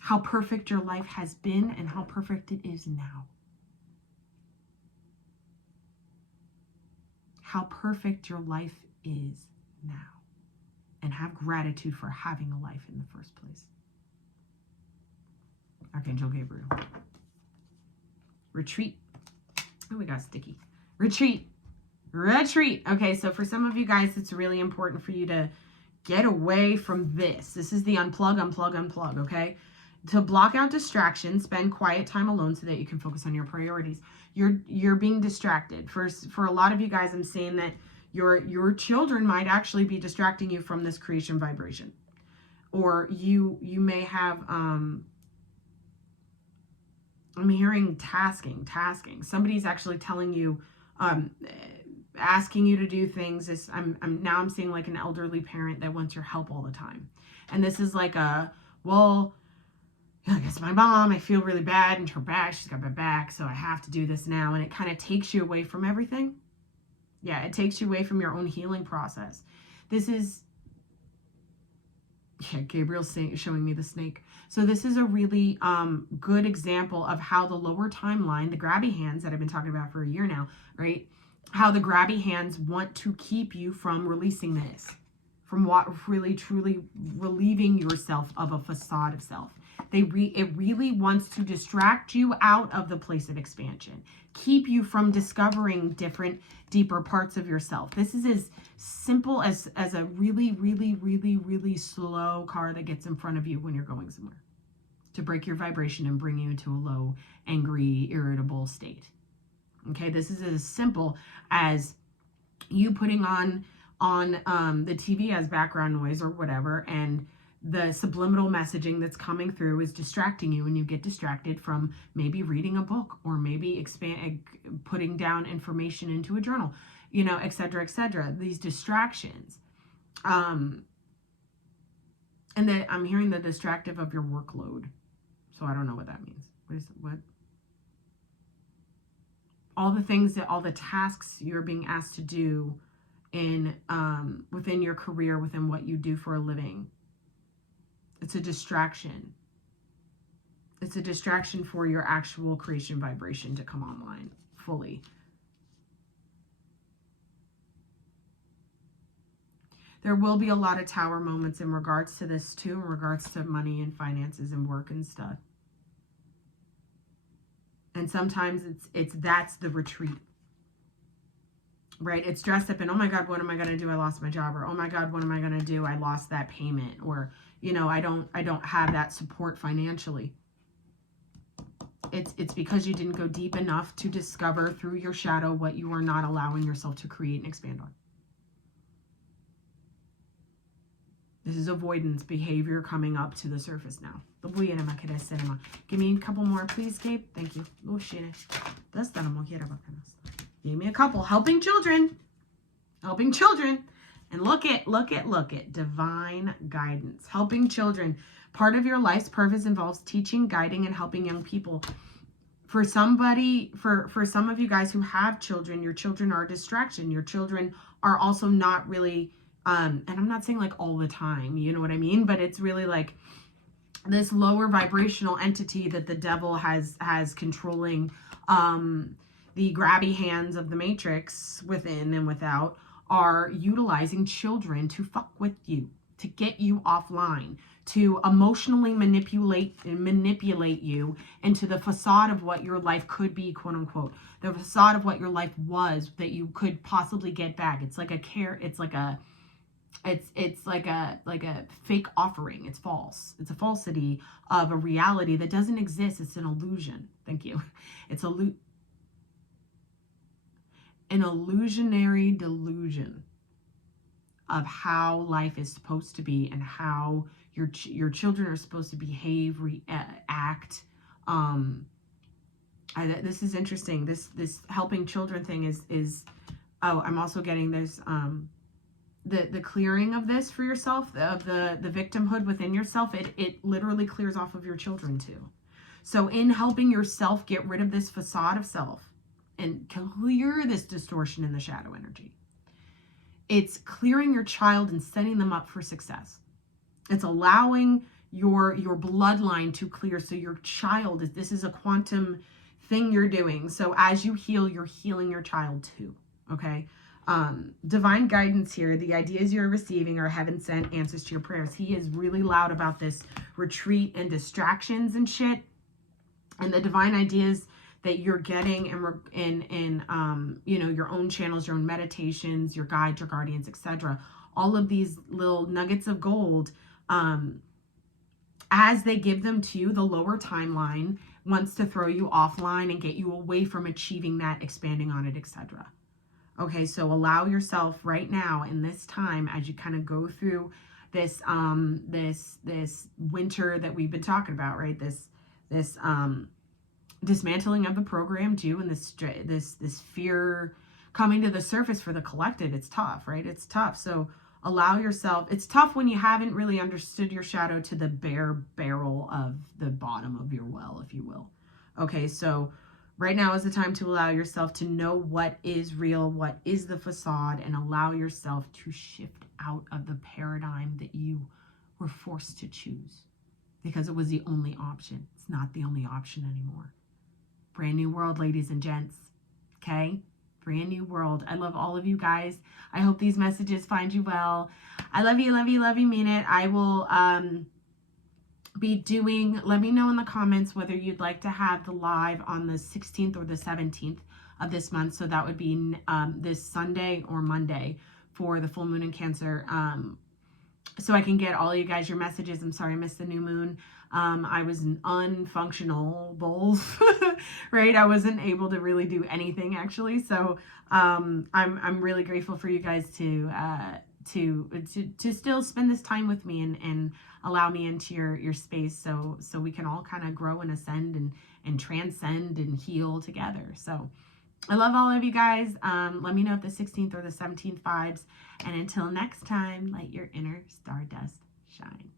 How perfect your life has been and how perfect it is now. How perfect your life is now. And have gratitude for having a life in the first place. Archangel Gabriel. Retreat. Oh, we got sticky. Retreat. Okay, so for some of you guys, it's really important for you to get away from this. This is the unplug, okay? To block out distractions, spend quiet time alone so that you can focus on your priorities. You're being distracted. For a lot of you guys, I'm saying that your children might actually be distracting you from this creation vibration. Or you may have I'm hearing tasking. Somebody's actually telling you, asking you to do things. I'm seeing like an elderly parent that wants your help all the time. And this is like well, I guess my mom, I feel really bad and her back, she's got my back, so I have to do this now. And it kind of takes you away from everything. Yeah, it takes you away from your own healing process. This is, Gabriel's showing me the snake. So this is a really good example of how the lower timeline, the grabby hands that I've been talking about for a year now, right? How the grabby hands want to keep you from releasing this, from what really truly relieving yourself of a facade of self. It really wants to distract you out of the place of expansion, keep you from discovering different, deeper parts of yourself. This is as simple as a really, really, really, really slow car that gets in front of you when you're going somewhere, to break your vibration and bring you into a low, angry, irritable state. Okay, this is as simple as you putting on the TV as background noise or whatever, and the subliminal messaging that's coming through is distracting you, and you get distracted from maybe reading a book or maybe putting down information into a journal, et cetera, these distractions. And that I'm hearing the distractive of your workload. So I don't know what that means. What? All the tasks you're being asked to do in within your career, within what you do for a living. It's a distraction. It's a distraction for your actual creation vibration to come online fully. There will be a lot of tower moments in regards to this too, in regards to money and finances and work and stuff. And sometimes that's the retreat. Right? It's dressed up in, oh my God, what am I going to do? I lost my job. Or, oh my God, what am I going to do? I lost that payment. Or, I don't have that support financially. It's because you didn't go deep enough to discover through your shadow what you are not allowing yourself to create and expand on. This is avoidance behavior coming up to the surface now. Give me a couple more, please, Gabe. Thank you. Give me a couple. Helping children. And look at divine guidance. Helping children. Part of your life's purpose involves teaching, guiding, and helping young people. For some of you guys who have children, your children are a distraction. Your children are also not really, and I'm not saying like all the time, you know what I mean? But it's really like this lower vibrational entity that the devil has controlling the grabby hands of the matrix within and without are utilizing children to fuck with you. to get you offline, to emotionally manipulate you into the facade of what your life could be, quote unquote, the facade of what your life was that you could possibly get back. It's like a fake offering. It's false. It's a falsity of a reality that doesn't exist. It's an illusion. Thank you. It's an illusionary delusion of how life is supposed to be and how your children are supposed to behave, act. This is interesting. This helping children thing is oh, I'm also getting this the clearing of this for yourself, of the victimhood within yourself. It literally clears off of your children too. So in helping yourself get rid of this facade of self and clear this distortion in the shadow energy, it's clearing your child and setting them up for success. It's allowing your bloodline to clear. So your child this is a quantum thing you're doing. So as you heal, you're healing your child too. Okay. Divine guidance here. The ideas you're receiving are heaven sent answers to your prayers. He is really loud about this retreat and distractions and shit. And the divine ideas that you're getting in your own channels, your own meditations, your guides, your guardians, etc. All of these little nuggets of gold, as they give them to you, the lower timeline wants to throw you offline and get you away from achieving that, expanding on it, etc. Okay, so allow yourself right now in this time, as you kind of go through this this winter that we've been talking about, right? This dismantling of the program too, and this fear coming to the surface for the collective. It's tough, right? It's tough. So allow yourself. It's tough when you haven't really understood your shadow to the bare barrel of the bottom of your well, if you will. Okay, so right now is the time to allow yourself to know what is real, what is the facade, and allow yourself to shift out of the paradigm that you were forced to choose because it was the only option. It's not the only option anymore. Brand new world, ladies and gents. Okay? Brand new world. I love all of you guys. I hope these messages find you well. I love you, love you, love you, mean it. I will be doing, let me know in the comments whether you'd like to have the live on the 16th or the 17th of this month. So that would be this Sunday or Monday for the full moon in Cancer. So I can get all of you guys your messages. I'm sorry I missed the new moon. I was an unfunctional bull, right? I wasn't able to really do anything actually. So I'm really grateful for you guys to still spend this time with me and allow me into your space so we can all kind of grow and ascend and transcend and heal together. So I love all of you guys. Let me know if the 16th or the 17th vibes. And until next time, let your inner stardust shine.